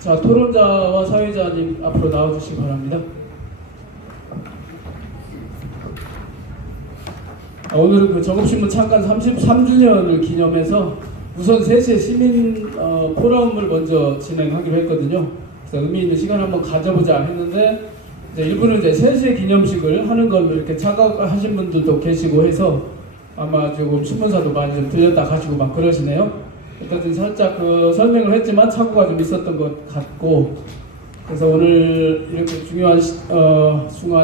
자, 토론자와 사회자님 앞으로 나와주시기 바랍니다. 오늘은 그 정읍신문 창간 33주년을 기념해서 우선 3시에 시민 포럼을 먼저 진행하기로 했거든요. 그래서 의미 있는 시간을 한번 가져보자 했는데 이제 일부는 이제 3시에 기념식을 하는 걸 이렇게 착각하신 분들도 계시고 해서 아마 조금 신문사도 많이 좀 들렸다 가시고 막 그러시네요. 일단 살짝 그 설명을 했지만 착오가 좀 있었던 것 같고, 그래서 오늘 이렇게 중요한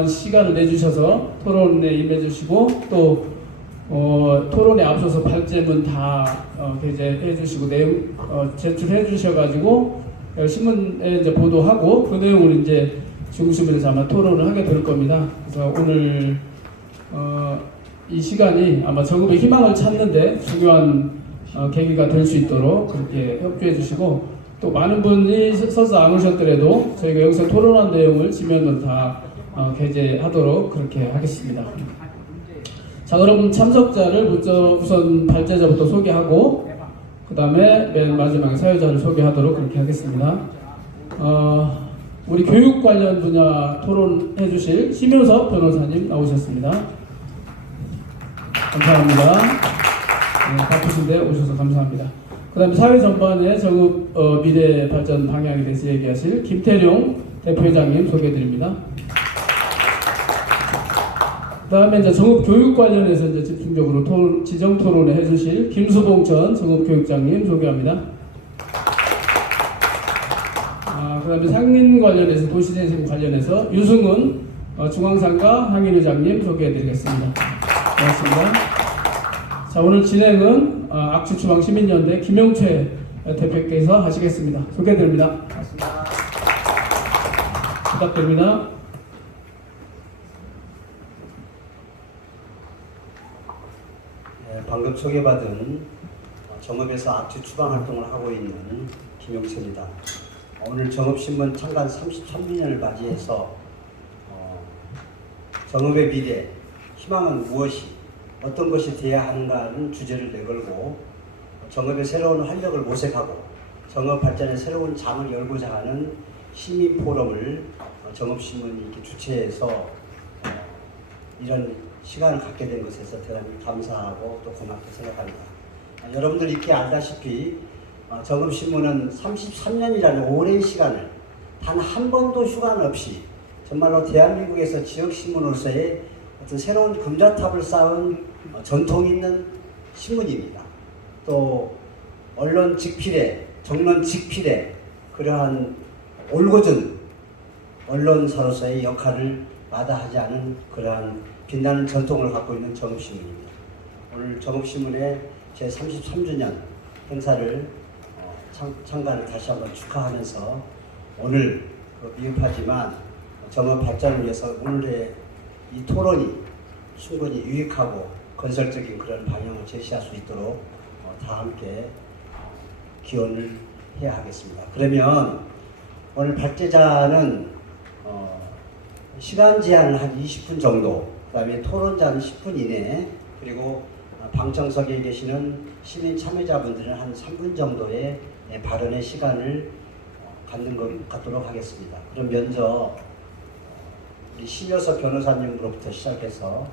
시간을 내주셔서 토론에 임해주시고 또 토론에 앞서서 발제문 다 게재해 주시고 내용 제출해 주셔가지고 신문에 이제 보도하고 그 내용을 이제 중심으로 아마 토론을 하게 될 겁니다. 그래서 오늘 이 시간이 아마 정읍의 희망을 찾는데 중요한 계기가 될 수 있도록 그렇게 협조해 주시고, 또 많은 분이 서서 안 오셨더라도 저희가 여기서 토론한 내용을 지면으로 다 게재하도록 그렇게 하겠습니다. 자, 그럼 참석자를 우선 발제자부터 소개하고 그 다음에 맨 마지막에 사회자를 소개하도록 그렇게 하겠습니다. 우리 교육 관련 분야 토론해 주실 심효섭 변호사님 나오셨습니다. 감사합니다. 네, 바쁘신데 오셔서 감사합니다. 그 다음에 사회 전반의 정읍 미래 발전 방향에 대해서 얘기하실 김태룡 대표회장님 소개해드립니다. 그 다음에 이제 정읍 교육 관련해서 이제 집중적으로 지정 토론을 해주실 김수봉 전 정읍교육장님 소개합니다. 그 다음에 상인 관련해서 도시재생 관련해서 유승훈 중앙상가 항일의장님 소개해드리겠습니다. 고맙습니다. 자, 오늘 진행은 악취추방 시민연대 김용채 대표께서 하시겠습니다. 소개드립니다. 고맙습니다. 부탁드립니다. 네, 방금 소개받은 정읍에서 악취 추방 활동을 하고 있는 김용채입니다. 오늘 정읍신문 창간 33주년을 맞이해서 정읍의 미래, 희망은 무엇이, 어떤 것이 돼야 하는가는 주제를 내걸고 정읍의 새로운 활력을 모색하고 정읍 발전의 새로운 장을 열고자 하는 시민 포럼을 정읍신문이 이렇게 주최해서 이런 시간을 갖게 된 것에서 대단히 감사하고 또 고맙게 생각합니다. 여러분들 익히 알다시피 정읍신문은 33년이라는 오랜 시간을 단 한 번도 휴관 없이 정말로 대한민국에서 지역신문으로서의 어떤 새로운 금자탑을 쌓은 전통 있는 신문입니다. 또 언론 직필에, 정론 직필에 그러한 올곧은 언론사로서의 역할을 마다하지 않은 그러한 빛나는 전통을 갖고 있는 정읍신문입니다. 오늘 정읍신문의 제33주년 행사를 창간을 다시 한번 축하하면서 오늘 미흡하지만 정읍 발전을 위해서 오늘의 이 토론이 충분히 유익하고 건설적인 그런 방향을 제시할 수 있도록 다 함께 기원을 해야 하겠습니다. 그러면 오늘 발제자는 시간 제한을 한 20분 정도, 그 다음에 토론자는 10분 이내, 그리고 방청석에 계시는 시민 참여자분들은 한 3분 정도의 발언의 시간을 갖도록 하겠습니다. 그럼 먼저 우리 심효섭 변호사님으로부터 시작해서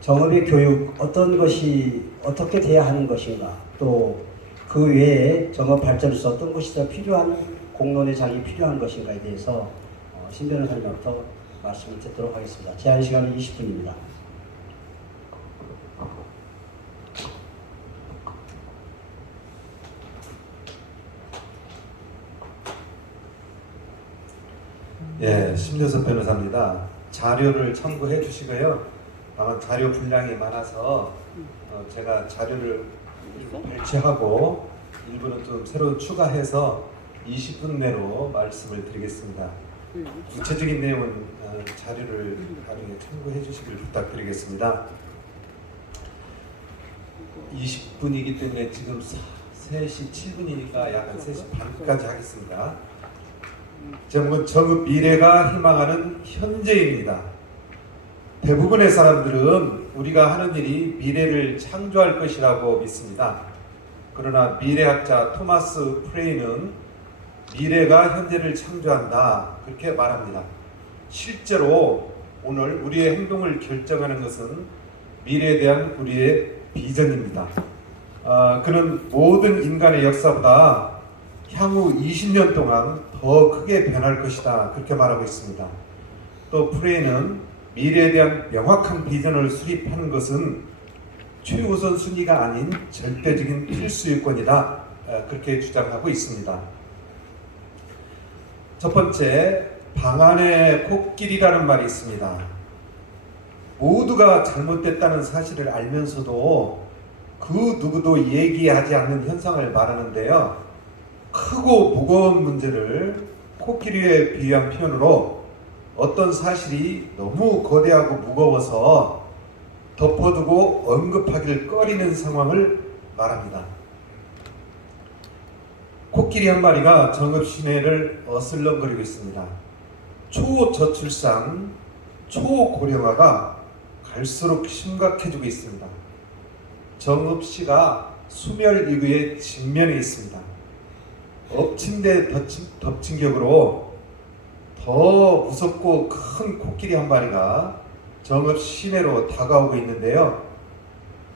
정읍의 교육 어떤 것이 어떻게 돼야 하는 것인가, 또 그 외에 정읍 발전에서 어떤 것이 더 필요한 공론의 장이 필요한 것인가에 대해서 심 변호사님부터 말씀을 듣도록 하겠습니다. 제한 시간은 20분입니다. 예, 심효섭 변호사입니다. 자료를 첨부해 주시고요. 아마 자료 분량이 많아서 제가 자료를 발췌하고 일부는 좀 새로 추가해서 20분 내로 말씀을 드리겠습니다. 구체적인 내용은 자료를 나중에 참고해 주시길 부탁드리겠습니다. 20분이기 때문에 지금 3시 7분이니까 약 3시 반까지 하겠습니다. 제목은 정읍 미래가 희망하는 현재입니다. 대부분의 사람들은 우리가 하는 일이 미래를 창조할 것이라고 믿습니다. 그러나 미래학자 토마스 프레이는 미래가 현재를 창조한다 그렇게 말합니다. 실제로 오늘 우리의 행동을 결정하는 것은 미래에 대한 우리의 비전입니다. 그는 모든 인간의 역사보다 향후 20년 동안 더 크게 변할 것이다 그렇게 말하고 있습니다. 또 프레이는 미래에 대한 명확한 비전을 수립하는 것은 최우선 순위가 아닌 절대적인 필수 요건이다 그렇게 주장하고 있습니다. 첫 번째, 방안의 코끼리라는 말이 있습니다. 모두가 잘못됐다는 사실을 알면서도 그 누구도 얘기하지 않는 현상을 말하는데요. 크고 무거운 문제를 코끼리에 비유한 표현으로 어떤 사실이 너무 거대하고 무거워서 덮어두고 언급하기를 꺼리는 상황을 말합니다. 코끼리 한 마리가 정읍 시내를 어슬렁거리고 있습니다. 초저출산, 초고령화가 갈수록 심각해지고 있습니다. 정읍시가 소멸위기에 직면해 있습니다. 엎친 데 덮친 격으로 더 무섭고 큰 코끼리 한 마리가 정읍 시내로 다가오고 있는데요.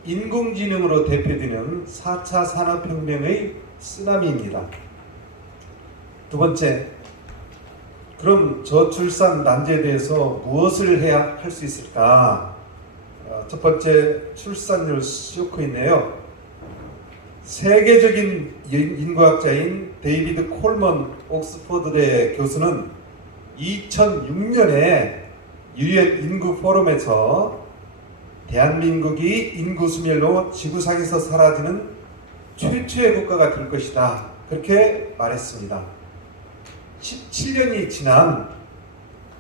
인공지능으로 대표되는 4차 산업혁명의 쓰나미입니다. 두 번째, 그럼 저출산 난제에 대해서 무엇을 해야 할 수 있을까? 첫 번째, 출산율 쇼크인데요. 세계적인 인구학자인 데이비드 콜먼 옥스퍼드대 교수는 2006년에 유엔 인구 포럼에서 대한민국이 인구 수멸로 지구상에서 사라지는 최초의 국가가 될 것이다 그렇게 말했습니다. 17년이 지난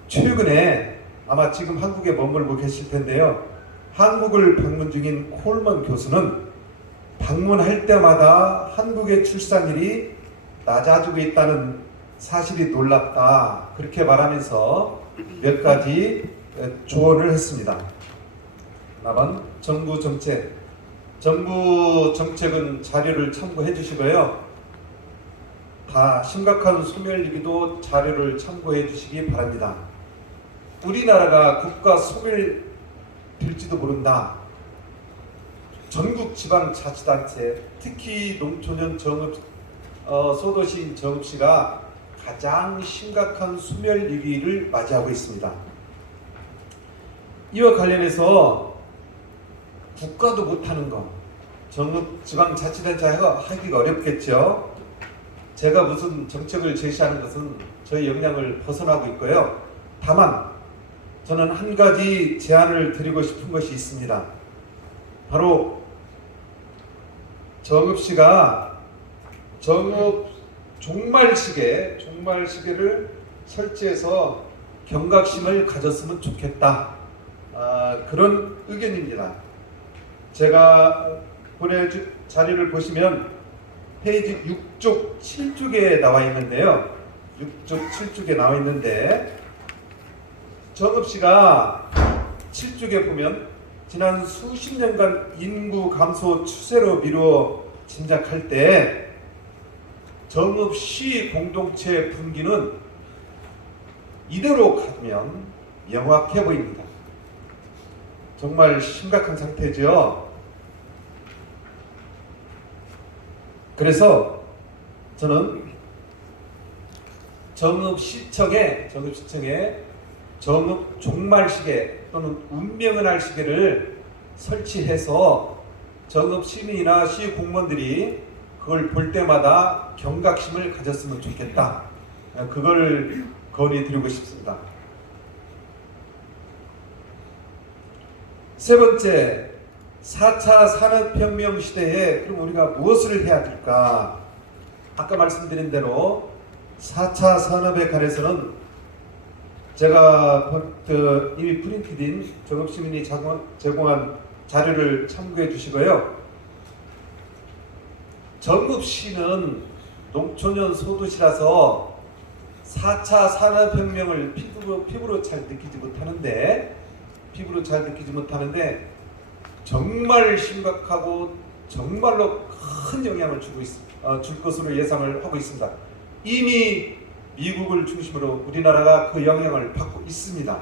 최근에 아마 지금 한국에 머물고 계실 텐데요. 한국을 방문 중인 콜먼 교수는 방문할 때마다 한국의 출산율이 낮아지고 있다는 사실이 놀랍다 그렇게 말하면서 몇 가지 조언을 했습니다. 하나는 정부 정책. 정부 정책은 자료를 참고해 주시고요. 다 심각한 소멸위기도 자료를 참고해 주시기 바랍니다. 우리나라가 국가 소멸될지도 모른다. 전국 지방자치단체, 특히 농촌형 정읍, 소도시인 정읍시가 가장 심각한 소멸위기를 맞이하고 있습니다. 이와 관련해서 국가도 못하는 것, 정읍 지방자치단체가 하기가 어렵겠죠. 제가 무슨 정책을 제시하는 것은 저희 역량을 벗어나고 있고요. 다만 저는 한 가지 제안을 드리고 싶은 것이 있습니다. 바로 정읍시가 정읍 종말시계를 설치해서 경각심을 가졌으면 좋겠다. 그런 의견입니다. 제가 보내준 자료를 보시면 페이지 6쪽, 7쪽에 나와 있는데요. 6쪽, 7쪽에 나와 있는데 정읍시가 7쪽에 보면 지난 수십 년간 인구 감소 추세로 미루어 짐작할 때 정읍시 공동체 분기는 이대로 가면 명확해 보입니다. 정말 심각한 상태죠. 그래서 저는 정읍시청에 정읍 종말시계 또는 운명을 알 시계를 설치해서 정읍 시민이나 시 공무원들이 그걸 볼 때마다 경각심을 가졌으면 좋겠다. 그걸 건의드리고 싶습니다. 세 번째, 4차 산업혁명 시대에 그럼 우리가 무엇을 해야 될까? 아까 말씀드린 대로 4차 산업에 관해서는 제가 이미 프린트된 정읍시민이 제공한 자료를 참고해 주시고요. 정읍시는 농촌형 소도시라서 4차 산업혁명을 피부로 잘 느끼지 못하는데 정말 심각하고 정말로 큰 영향을 줄 것으로 예상을 하고 있습니다. 이미 미국을 중심으로 우리나라가 그 영향을 받고 있습니다.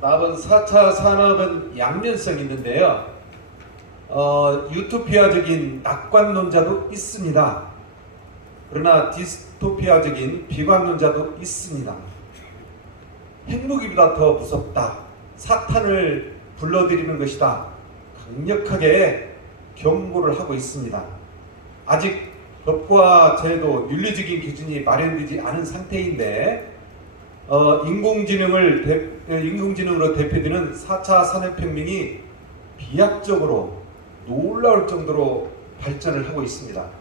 다음은 4차 산업은 양면성이 있는데요. 유토피아적인 낙관론자도 있습니다. 그러나 디스토피아적인 비관론자도 있습니다. 핵무기보다 더 무섭다. 사탄을 불러들이는 것이다. 강력하게 경고를 하고 있습니다. 아직 법과 제도, 윤리적인 기준이 마련되지 않은 상태인데 인공지능으로 대표되는 4차 산업혁명이 비약적으로 놀라울 정도로 발전을 하고 있습니다.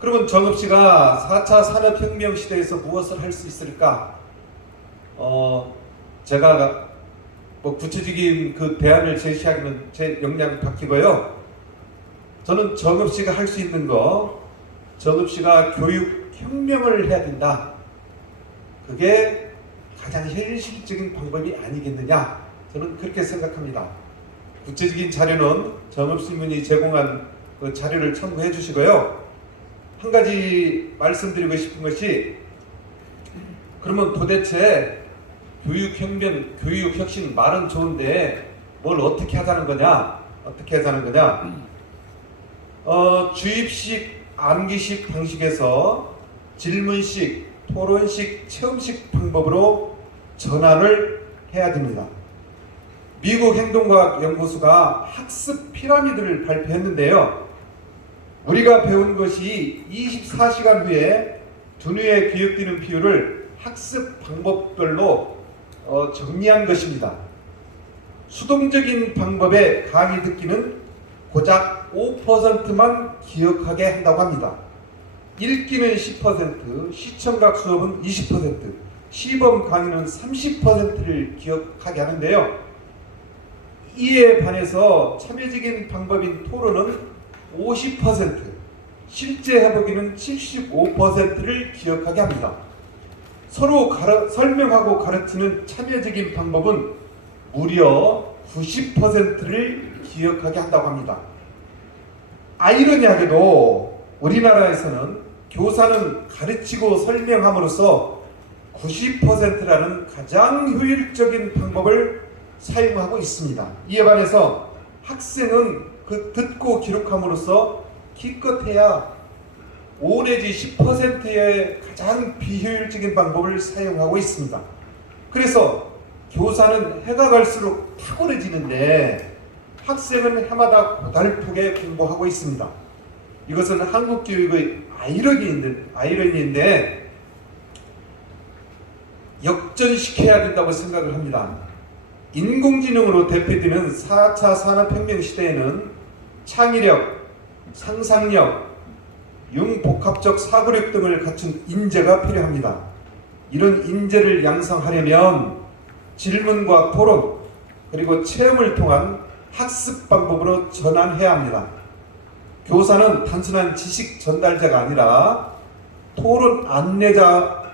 그러면 정읍씨가 4차 산업혁명 시대에서 무엇을 할 수 있을까? 제가 뭐 구체적인 그 대안을 제시하기는 제 역량이 바뀌고요. 저는 정읍씨가 할 수 있는 거, 정읍씨가 교육혁명을 해야 된다. 그게 가장 현실적인 방법이 아니겠느냐, 저는 그렇게 생각합니다. 구체적인 자료는 정읍신문이 제공한 그 자료를 참고해 주시고요. 한 가지 말씀드리고 싶은 것이, 그러면 도대체 교육혁신 말은 좋은데 뭘 어떻게 하자는 거냐? 주입식, 암기식 방식에서 질문식, 토론식, 체험식 방법으로 전환을 해야 됩니다. 미국 행동과학 연구소가 학습 피라미드를 발표했는데요. 우리가 배운 것이 24시간 후에 두뇌에 기억되는 비율을 학습 방법별로 정리한 것입니다. 수동적인 방법의 강의 듣기는 고작 5%만 기억하게 한다고 합니다. 읽기는 10%, 시청각 수업은 20%, 시범 강의는 30%를 기억하게 하는데요. 이에 반해서 참여적인 방법인 토론은 50%, 실제 해보기는 75%를 기억하게 합니다. 서로 설명하고 가르치는 참여적인 방법은 무려 90%를 기억하게 한다고 합니다. 아이러니하게도 우리나라에서는 교사는 가르치고 설명함으로써 90%라는 가장 효율적인 방법을 사용하고 있습니다. 이에 반해서 학생은 그 듣고 기록함으로써 기껏해야 5 내지 10%의 가장 비효율적인 방법을 사용하고 있습니다. 그래서 교사는 해가 갈수록 탁월해지는데 학생은 해마다 고달프게 공부하고 있습니다. 이것은 한국 교육의 아이러니인데 역전시켜야 된다고 생각을 합니다. 인공지능으로 대표되는 4차 산업혁명 시대에는 창의력, 상상력, 융복합적 사고력 등을 갖춘 인재가 필요합니다. 이런 인재를 양성하려면 질문과 토론, 그리고 체험을 통한 학습 방법으로 전환해야 합니다. 교사는 단순한 지식 전달자가 아니라 토론 안내자와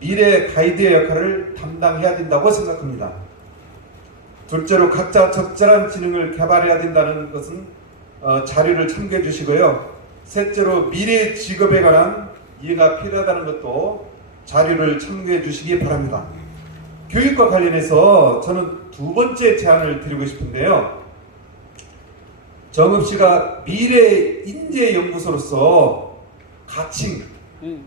미래 가이드의 역할을 담당해야 된다고 생각합니다. 둘째로 각자 적절한 지능을 개발해야 된다는 것은 자료를 참고해 주시고요. 셋째로 미래 직업에 관한 이해가 필요하다는 것도 자료를 참고해 주시기 바랍니다. 교육과 관련해서 저는 두 번째 제안을 드리고 싶은데요. 정읍시가 미래 인재 연구소로서 가칭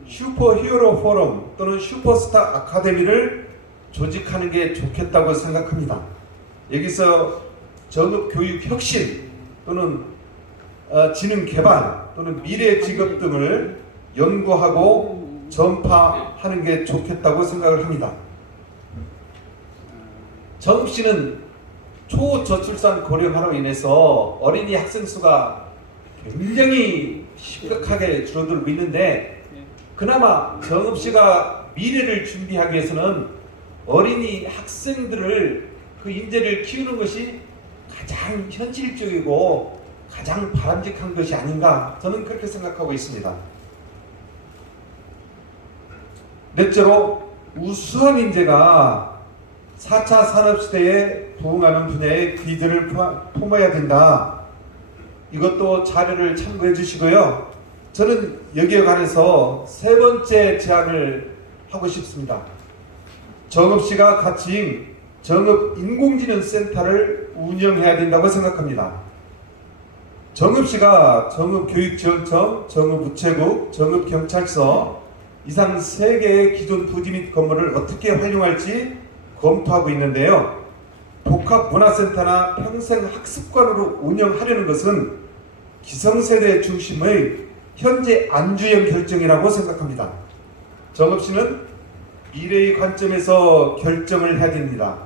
슈퍼히어로 포럼 또는 슈퍼스타 아카데미를 조직하는 게 좋겠다고 생각합니다. 여기서 정읍 교육 혁신 또는 지능 개발 또는 미래 직업 등을 연구하고 전파하는 게 좋겠다고 생각을 합니다. 정읍시는 초저출산 고령화로 인해서 어린이 학생 수가 굉장히 심각하게 줄어들고 있는데, 그나마 정읍시가 미래를 준비하기 위해서는 어린이 학생들을 그 인재를 키우는 것이 가장 현실적이고 가장 바람직한 것이 아닌가, 저는 그렇게 생각하고 있습니다. 넷째로 우수한 인재가 4차 산업시대에 부응하는 분야의 기들을 품어야 된다. 이것도 자료를 참고해 주시고요. 저는 여기에 관해서 세 번째 제안을 하고 싶습니다. 정읍시가 가칭 정읍인공지능센터를 운영해야 된다고 생각합니다. 정읍시가 정읍교육지원청, 정읍우체국, 정읍경찰서 이상 3개의 기존 부지 및 건물을 어떻게 활용할지 검토하고 있는데요. 복합문화센터나 평생학습관으로 운영하려는 것은 기성세대 중심의 현재 안주형 결정이라고 생각합니다. 정읍시는 미래의 관점에서 결정을 해야 됩니다.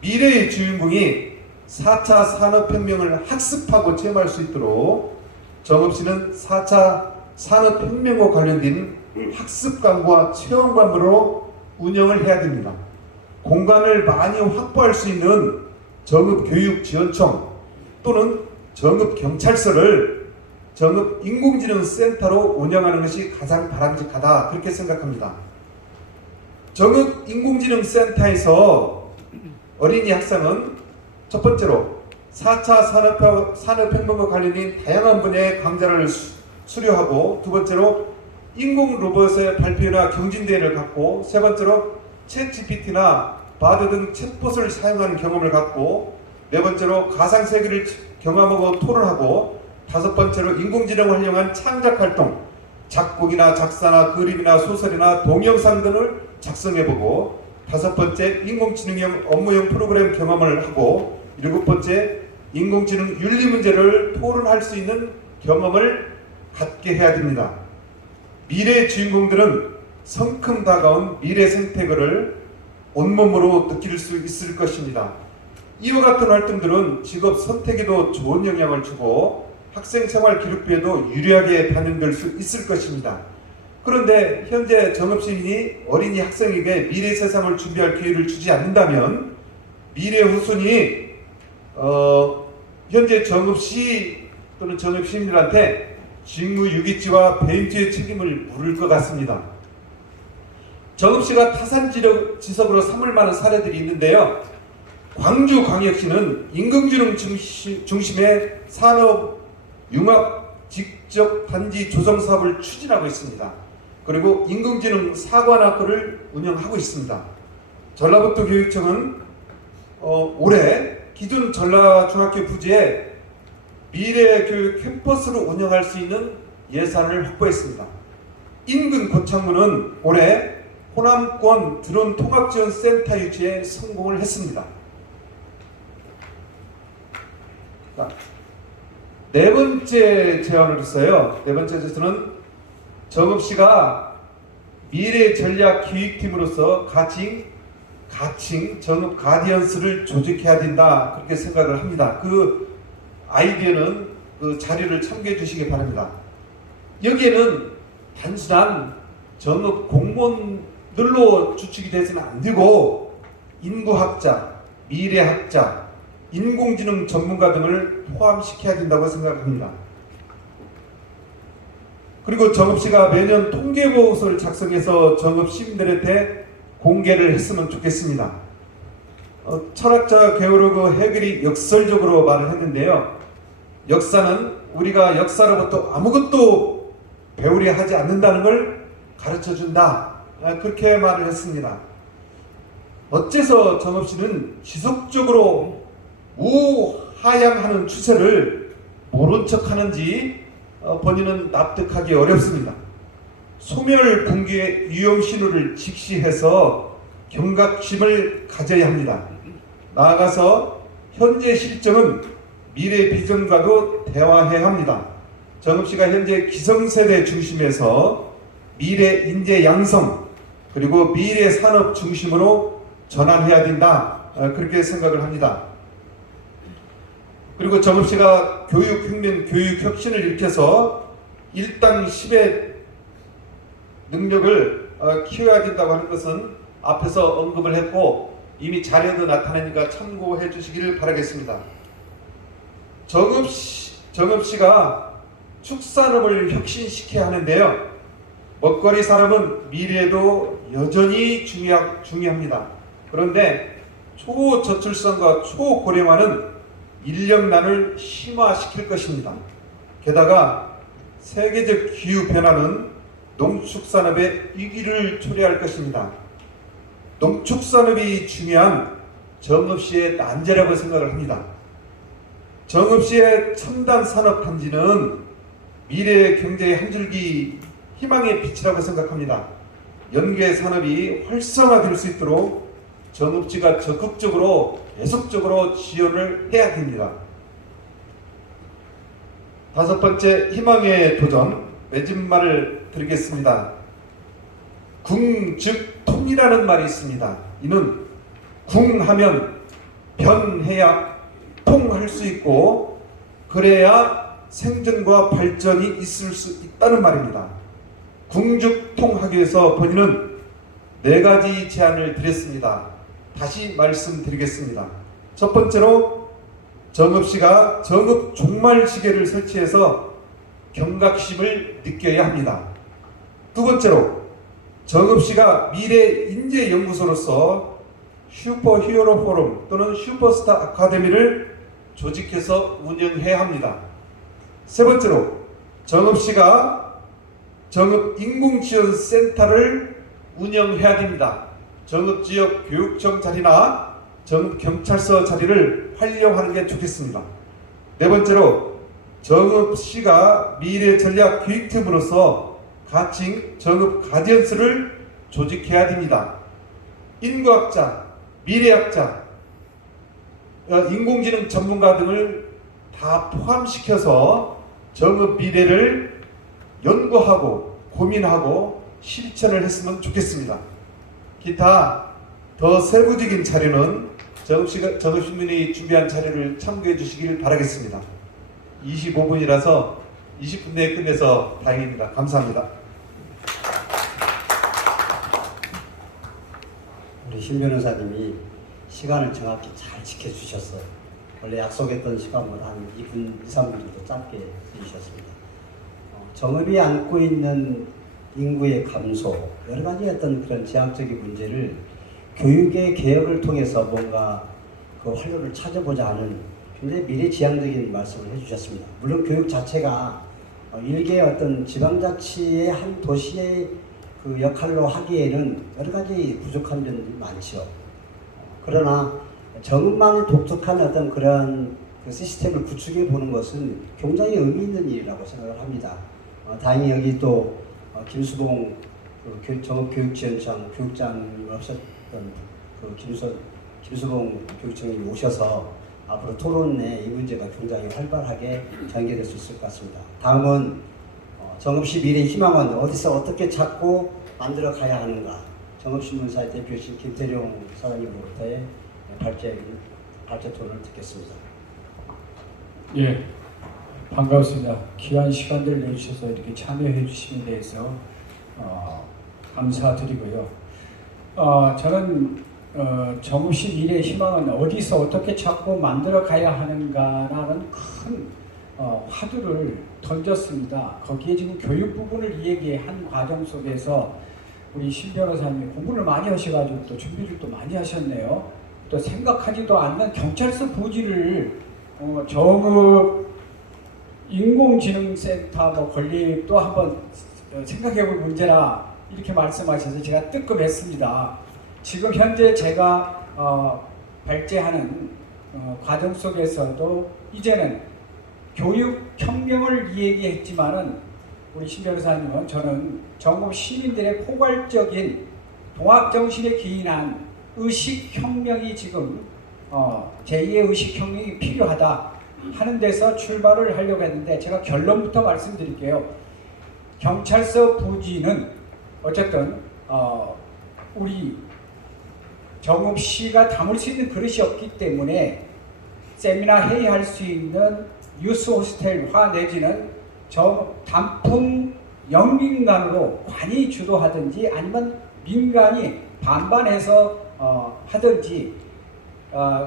미래의 주인공이 4차 산업혁명을 학습하고 체험할 수 있도록 정읍시는 4차 산업혁명과 관련된 학습관과 체험관으로 운영을 해야 됩니다. 공간을 많이 확보할 수 있는 정읍교육지원청 또는 정읍경찰서를 정읍인공지능센터로 운영하는 것이 가장 바람직하다 그렇게 생각합니다. 정읍인공지능센터에서 어린이 학생은 첫 번째로 4차 산업혁명과 관련된 다양한 분야의 강좌를 수료하고, 두 번째로 인공 로봇의 발표나 경진대회를 갖고, 세 번째로 챗GPT나 바드 등 챗봇을 사용하는 경험을 갖고, 네 번째로 가상세계를 경험하고 토론하고, 다섯 번째로 인공지능을 활용한 창작활동, 작곡이나 작사나 그림이나 소설이나 동영상 등을 작성해보고, 다섯 번째 인공지능형 업무형 프로그램 경험을 하고, 일곱 번째 인공지능 윤리 문제를 토론할 수 있는 경험을 갖게 해야 됩니다. 미래의 주인공들은 성큼 다가온 미래 생태계를 온몸으로 느낄 수 있을 것입니다. 이와 같은 활동들은 직업 선택에도 좋은 영향을 주고 학생생활 기록부에도 유리하게 반영될 수 있을 것입니다. 그런데 현재 정읍시민이 어린이 학생에게 미래 세상을 준비할 기회를 주지 않는다면 미래 후손이 현재 정읍시 또는 정읍시민들한테 직무유기죄와 배임죄의 책임을 물을 것 같습니다. 정읍시가 타산지석으로 삼을 만한 사례들이 있는데요. 광주광역시는 인공지능 중심의 산업 융합 직접 단지 조성 사업을 추진하고 있습니다. 그리고 인공지능 사관학교를 운영하고 있습니다. 전라북도 교육청은 올해 기존 전라중학교 부지에 미래교육 캠퍼스로 운영할 수 있는 예산을 확보했습니다. 인근 고창군은 올해 호남권 드론 통합지원센터 유치에 성공을 했습니다. 네 번째 제안을 했어요. 네 번째 제안은 정읍시가 미래 전략 기획팀으로서 가칭 정읍 가디언스를 조직해야 된다 그렇게 생각을 합니다. 그 아이디어는 그 자료를 참고해 주시기 바랍니다. 여기에는 단순한 정읍 공무원들로 주축이 돼서는 안 되고 인구학자, 미래학자, 인공지능 전문가 등을 포함시켜야 된다고 생각합니다. 그리고 정읍시가 매년 통계보고서를 작성해서 정읍 시민들한테 공개를 했으면 좋겠습니다. 철학자 게오르그 헤겔이 역설적으로 말을 했는데요. 역사는 우리가 역사로부터 아무것도 배우려 하지 않는다는 걸 가르쳐준다. 그렇게 말을 했습니다. 어째서 정읍시는 지속적으로 우하향하는 추세를 모른 척하는지 본인은 납득하기 어렵습니다. 소멸 붕괴의 위험 신호를 직시해서 경각심을 가져야 합니다. 나아가서 현재 실정은 미래 비전과도 대화해야 합니다. 정읍시가 현재 기성세대 중심에서 미래 인재 양성 그리고 미래 산업 중심으로 전환해야 된다. 그렇게 생각을 합니다. 그리고 정읍시가 교육혁명, 교육혁신을 일으켜서 1당 10의 능력을 키워야 된다고 하는 것은 앞에서 언급을 했고 이미 자료도 나타나니까 참고해 주시기를 바라겠습니다. 정읍시가 축산업을 혁신시켜야 하는데요. 먹거리 산업은 미래에도 여전히 중요합니다. 그런데 초저출산과 초고령화는 인력난을 심화시킬 것입니다. 게다가 세계적 기후변화는 농축산업의 위기를 초래할 것입니다. 농축산업이 중요한 정읍시의 난제라고 생각을 합니다. 정읍시의 첨단 산업 단지는 미래의 경제의 한 줄기 희망의 빛이라고 생각합니다. 연계 산업이 활성화될 수 있도록 정읍시가 적극적으로 계속적으로 지원을 해야 됩니다. 다섯 번째, 희망의 도전, 맺은말을 드리겠습니다. 궁 즉 통이라는 말이 있습니다. 이는 궁하면 변해야 통할 수 있고 그래야 생존과 발전이 있을 수 있다는 말입니다. 궁즉통하기 위해서 본인은 4가지 제안을 드렸습니다. 다시 말씀드리겠습니다. 첫 번째로 정읍시가 정읍 종말시계를 설치해서 경각심을 느껴야 합니다. 두 번째로 정읍시가 미래 인재연구소로서 슈퍼히어로 포럼 또는 슈퍼스타 아카데미를 조직해서 운영해야 합니다. 세 번째로 정읍시가 정읍인공지원센터를 운영해야 됩니다. 정읍지역 교육청 자리나 정읍경찰서 자리를 활용하는 게 좋겠습니다. 네 번째로 정읍시가 미래전략 교육팀으로서 가칭 정읍 가디언스를 조직해야 됩니다. 인구학자, 미래학자, 인공지능 전문가 등을 다 포함시켜서 정읍 미래를 연구하고 고민하고 실천을 했으면 좋겠습니다. 기타 더 세부적인 자료는 정읍신문이 준비한 자료를 참고해 주시길 바라겠습니다. 25분이라서 20분 내에 끝내서 다행입니다. 감사합니다. 우리 신 변호사님이 시간을 정확히 잘 지켜주셨어요. 원래 약속했던 시간보다 한 2분, 2, 3분 정도 짧게 해주셨습니다. 정읍이 안고 있는 인구의 감소, 여러 가지 어떤 그런 제약적인 문제를 교육의 개혁을 통해서 뭔가 그 활로를 찾아보자 하는 굉장히 미래지향적인 말씀을 해주셨습니다. 물론 교육 자체가 일개의 어떤 지방자치의 한 도시의 그 역할로 하기에는 여러 가지 부족한 점들이 많죠. 그러나 정읍만의 독특한 어떤 그런 그 시스템을 구축해 보는 것은 굉장히 의미 있는 일이라고 생각을 합니다. 다행히 여기 또 김수봉 그 정읍교육지원청 교육장이 없었던 그 김수봉 교육청이 오셔서 앞으로 토론에 이 문제가 굉장히 활발하게 전개될 수 있을 것 같습니다. 다음은 정읍시 미래 희망은 어디서 어떻게 찾고 만들어 가야 하는가? 정읍신문사의 대표이신 김태룡 사장님으로부터의 발제 토론을 듣겠습니다. 예, 반갑습니다. 귀한 시간들 내주셔서 이렇게 참여해 주시는 데에서 감사드리고요. 저는 정읍시 미래 희망은 어디서 어떻게 찾고 만들어 가야 하는가라는 큰 화두를 던졌습니다. 거기에 지금 교육 부분을 이야기한 과정 속에서 우리 신 변호사님이 공부를 많이 하셔가지고 또 준비를 또 많이 하셨네요. 또 생각하지도 않는 경찰서 부지를 정읍 인공지능센터 건립도 한번 생각해볼 문제라 이렇게 말씀하셔서 제가 뜨끔했습니다. 지금 현재 제가 발제하는 과정 속에서도 이제는 교육혁명을 얘기했지만은 우리 신 변호사님은 저는 정읍 시민들의 포괄적인 동학정신에 기인한 의식혁명이 지금 제2의 의식혁명이 필요하다 하는 데서 출발을 하려고 했는데 제가 결론부터 말씀드릴게요. 경찰서 부지는 어쨌든 우리 정읍시가 담을 수 있는 그릇이 없기 때문에 세미나 회의할 수 있는 유스 호스텔화 내지는 단품 영민관으로 관이 주도하든지 아니면 민간이 반반해서 하든지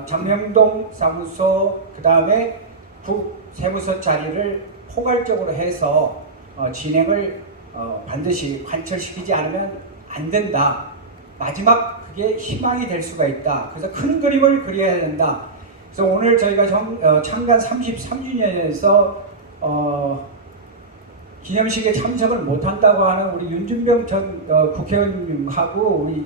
장명동 사무소 그 다음에 국세무서 자리를 포괄적으로 해서 진행을 반드시 관철시키지 않으면 안 된다. 마지막 그게 희망이 될 수가 있다. 그래서 큰 그림을 그려야 된다. 그래서 오늘 저희가 창간 33주년에서 기념식에 참석을 못한다고 하는 우리 윤준병 전 국회의원님하고 우리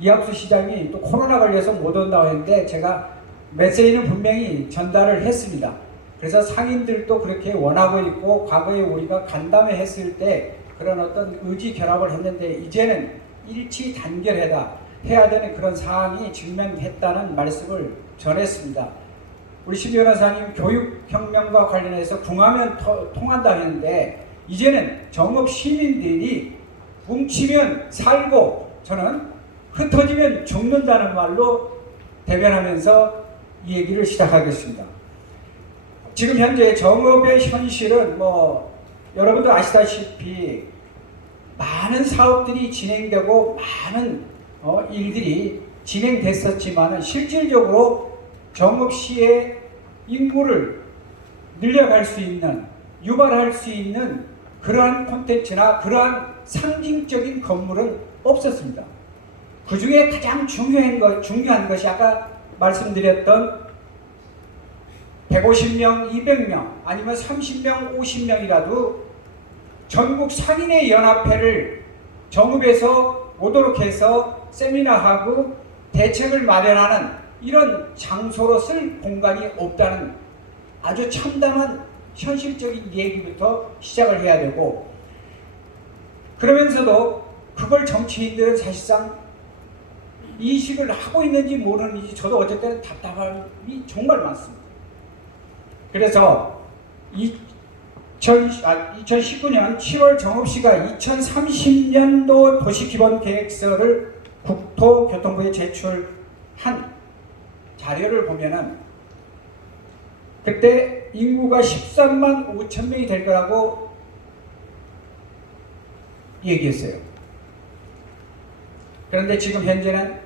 이학수 시장이 또 코로나 걸려서 못 온다고 했는데 제가 메시지는 분명히 전달을 했습니다. 그래서 상인들도 그렇게 원하고 있고 과거에 우리가 간담회 했을 때 그런 어떤 의지 결합을 했는데 이제는 일치 단결해다 해야 되는 그런 상황이 증명했다는 말씀을 전했습니다. 우리 심 변호사님 교육혁명과 관련해서 궁하면 통한다 했는데 이제는 정읍 시민들이 뭉치면 살고 저는 흩어지면 죽는다는 말로 대변하면서 이 얘기를 시작하겠습니다. 지금 현재 정읍의 현실은 여러분도 아시다시피 많은 사업들이 진행되고 많은 일들이 진행됐었지만 실질적으로 정읍시의 인구를 늘려갈 수 있는 유발할 수 있는 그러한 콘텐츠나 그러한 상징적인 건물은 없었습니다. 그 중에 가장 중요한 것이 아까 말씀드렸던 150명, 200명 아니면 30명, 50명이라도 전국 상인의 연합회를 정읍에서 오도록 해서 세미나하고 대책을 마련하는 이런 장소로 쓸 공간이 없다는 아주 참담한 현실적인 얘기부터 시작을 해야 되고 그러면서도 그걸 정치인들은 사실상 인식을 하고 있는지 모르는지 저도 어쨌든 답답함이 정말 많습니다. 그래서 2019년 7월 정읍시가 2030년도 도시기본계획서를 국토교통부에 제출한 자료를 보면은 그때 인구가 13만 5천 명이 될 거라고 얘기했어요. 그런데 지금 현재는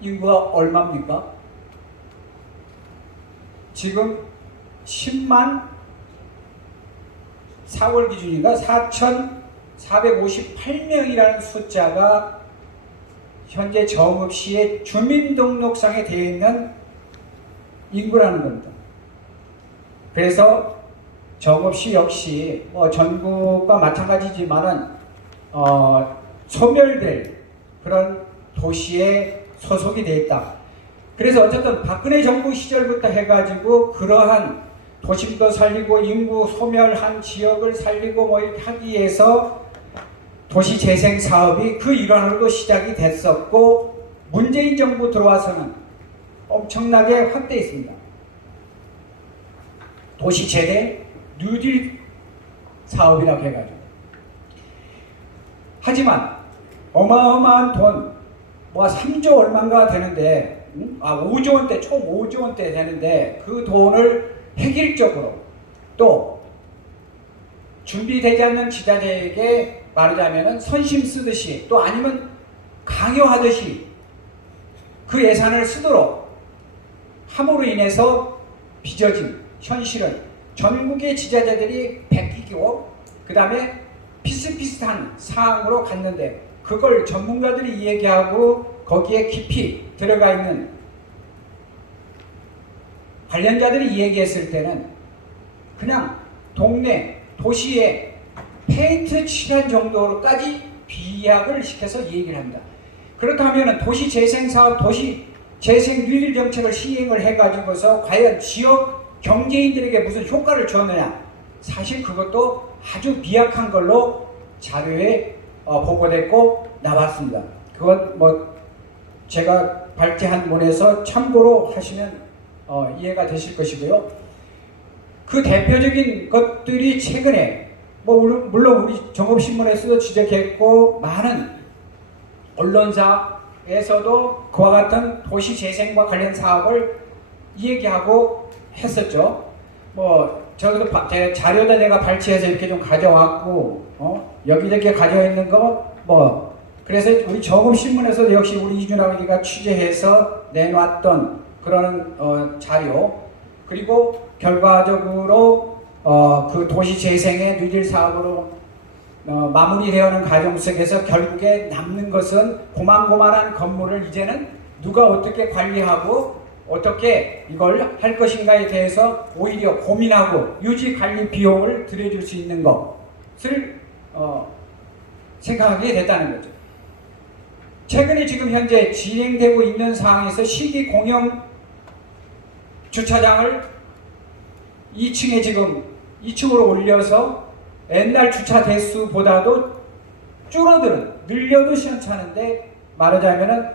인구가 얼마입니까? 지금 10만 4월 기준인가 4,458명이라는 숫자가 현재 정읍시의 주민등록상에 되어 있는 인구라는 겁니다. 그래서 정읍시 역시 전국과 마찬가지지만은 소멸될 그런 도시에 소속이 되어 있다. 그래서 어쨌든 박근혜 정부 시절부터 해가지고 그러한 도심도 살리고 인구 소멸한 지역을 살리고 이렇게 하기 위해서 도시재생 사업이 그 일환으로도 시작이 됐었고 문재인 정부 들어와서는 엄청나게 확대했습니다. 도시재생 뉴딜 사업이라고 해가지고 하지만 어마어마한 돈 3조 얼마인가 되는데 5조 원대 총 5조 원대 되는데 그 돈을 획일적으로 또 준비되지 않는 지자체에게 말하자면 선심 쓰듯이 또 아니면 강요하듯이 그 예산을 쓰도록 함으로 인해서 빚어진 현실은 전국의 지자체들이 베끼고 그 다음에 비슷비슷한 사항으로 갔는데 그걸 전문가들이 얘기하고 거기에 깊이 들어가 있는 관련자들이 얘기했을 때는 그냥 동네, 도시에 페인트 칠한 정도로까지 비약을 시켜서 얘기를 합니다. 그렇다면 도시재생사업, 도시재생 뉴딜 정책을 시행을 해가지고서 과연 지역 경제인들에게 무슨 효과를 주었느냐? 사실 그것도 아주 미약한 걸로 자료에 보고됐고 나왔습니다. 그건 제가 발제한 문에서 참고로 하시면 이해가 되실 것이고요. 그 대표적인 것들이 최근에 물론 우리 정읍신문에서도 지적했고 많은 언론사에서도 그와 같은 도시재생과 관련 사업을 얘기하고 했었죠. 저기도 제 자료다 내가 발췌해서 이렇게 좀 가져왔고 여기저기 가져 있는 거 그래서 우리 정읍신문에서 역시 우리 이준학이가 취재해서 내놨던 그런 자료 그리고 결과적으로 그 도시재생의 뉴딜 사업으로 마무리되어가는 과정 속에서 결국에 남는 것은 고만고만한 건물을 이제는 누가 어떻게 관리하고 어떻게 이걸 할 것인가에 대해서 오히려 고민하고 유지 관리 비용을 들여줄 수 있는 것을 생각하게 됐다는 거죠. 최근에 지금 현재 진행되고 있는 상황에서 시기 공영 주차장을 2층에 지금 2층으로 올려서 옛날 주차 대수보다도 줄어드는, 늘려도 시원찮은데 말하자면은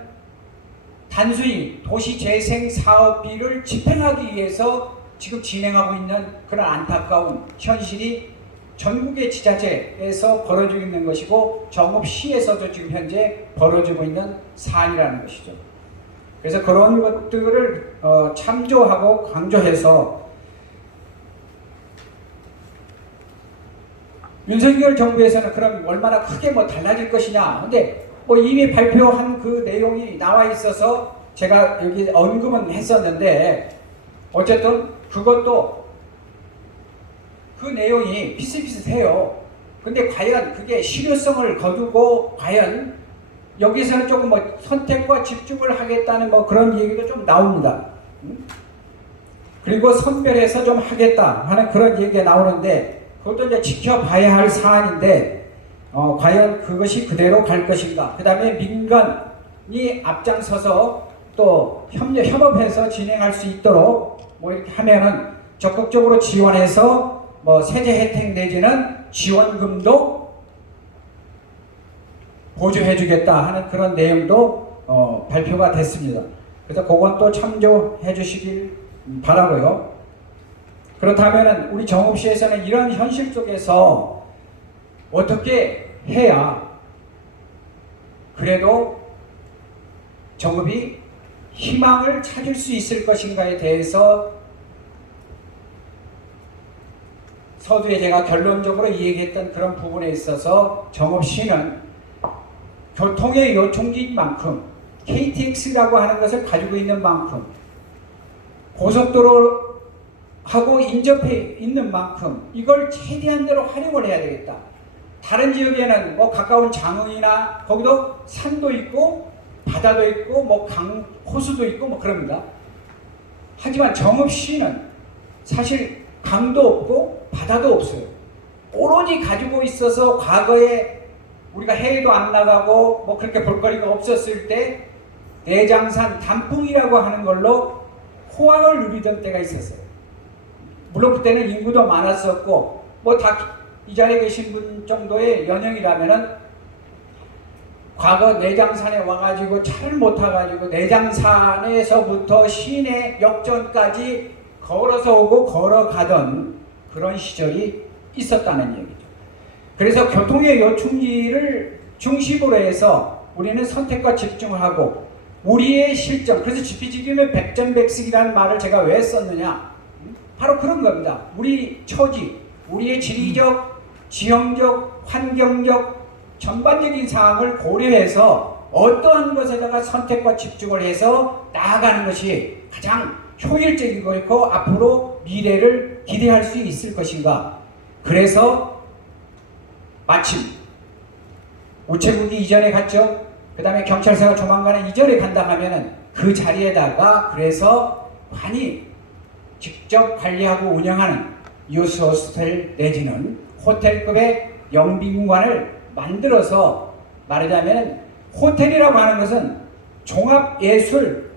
단순히 도시재생 사업비를 집행하기 위해서 지금 진행하고 있는 그런 안타까운 현실이 전국의 지자체에서 벌어지고 있는 것이고 정읍시에서도 지금 현재 벌어지고 있는 사안이라는 것이죠. 그래서 그런 것들을 참조하고 강조해서 윤석열 정부에서는 그럼 얼마나 크게 달라질 것이냐. 근데 이미 발표한 그 내용이 나와 있어서 제가 여기 언급은 했었는데 어쨌든 그것도 그 내용이 비슷비슷해요. 근데 과연 그게 실효성을 거두고 과연 여기서는 조금 선택과 집중을 하겠다는 그런 얘기도 좀 나옵니다. 그리고 선별해서 좀 하겠다 하는 그런 얘기가 나오는데 그것도 이제 지켜봐야 할 사안인데 과연 그것이 그대로 갈 것인가. 그 다음에 민간이 앞장서서 또 협업해서 진행할 수 있도록 이렇게 하면은 적극적으로 지원해서 세제 혜택 내지는 지원금도 보조해 주겠다 하는 그런 내용도 발표가 됐습니다. 그래서 그건 또 참조해 주시길 바라고요. 그렇다면 우리 정읍시에서는 이런 현실 속에서 어떻게 해야 그래도 정읍이 희망을 찾을 수 있을 것인가에 대해서 서두에 제가 결론적으로 얘기했던 그런 부분에 있어서 정읍시는 교통의 요충지인 만큼 KTX라고 하는 것을 가지고 있는 만큼 고속도로하고 인접해 있는 만큼 이걸 최대한대로 활용을 해야 되겠다. 다른 지역에는 가까운 장흥이나 거기도 산도 있고 바다도 있고 호수도 있고 그럽니다. 하지만 정읍시는 사실 강도 없고 바다도 없어요. 오로지 가지고 있어서 과거에 우리가 해외도 안 나가고 그렇게 볼거리가 없었을 때 내장산 단풍이라고 하는 걸로 호황을 누리던 때가 있었어요. 물론 그때는 인구도 많았었고 다 이 자리에 계신 분 정도의 연령이라면은 과거 내장산에 와가지고 차를 못 타가지고 내장산에서부터 시내 역전까지 걸어서 오고 걸어가던 그런 시절이 있었다는 얘기죠. 그래서 교통의 요충지를 중심으로 해서 우리는 선택과 집중을 하고 우리의 실정, 그래서 지피지기면 백전백승이라는 말을 제가 왜 썼느냐, 바로 그런 겁니다. 우리 처지, 우리의 지리적, 지형적, 환경적 전반적인 사항을 고려해서 어떠한 것에다가 선택과 집중을 해서 나아가는 것이 가장 효율적인 것이고 앞으로 미래를 기대할 수 있을 것인가. 그래서 마침 우체국이 이전에 갔죠. 그 다음에 경찰서가 조만간에 이전에 간다 하면은 그 자리에다가 그래서 많이 직접 관리하고 운영하는 유스 호스텔 내지는 호텔급의 영비공간을 만들어서 말하자면 호텔이라고 하는 것은 종합예술,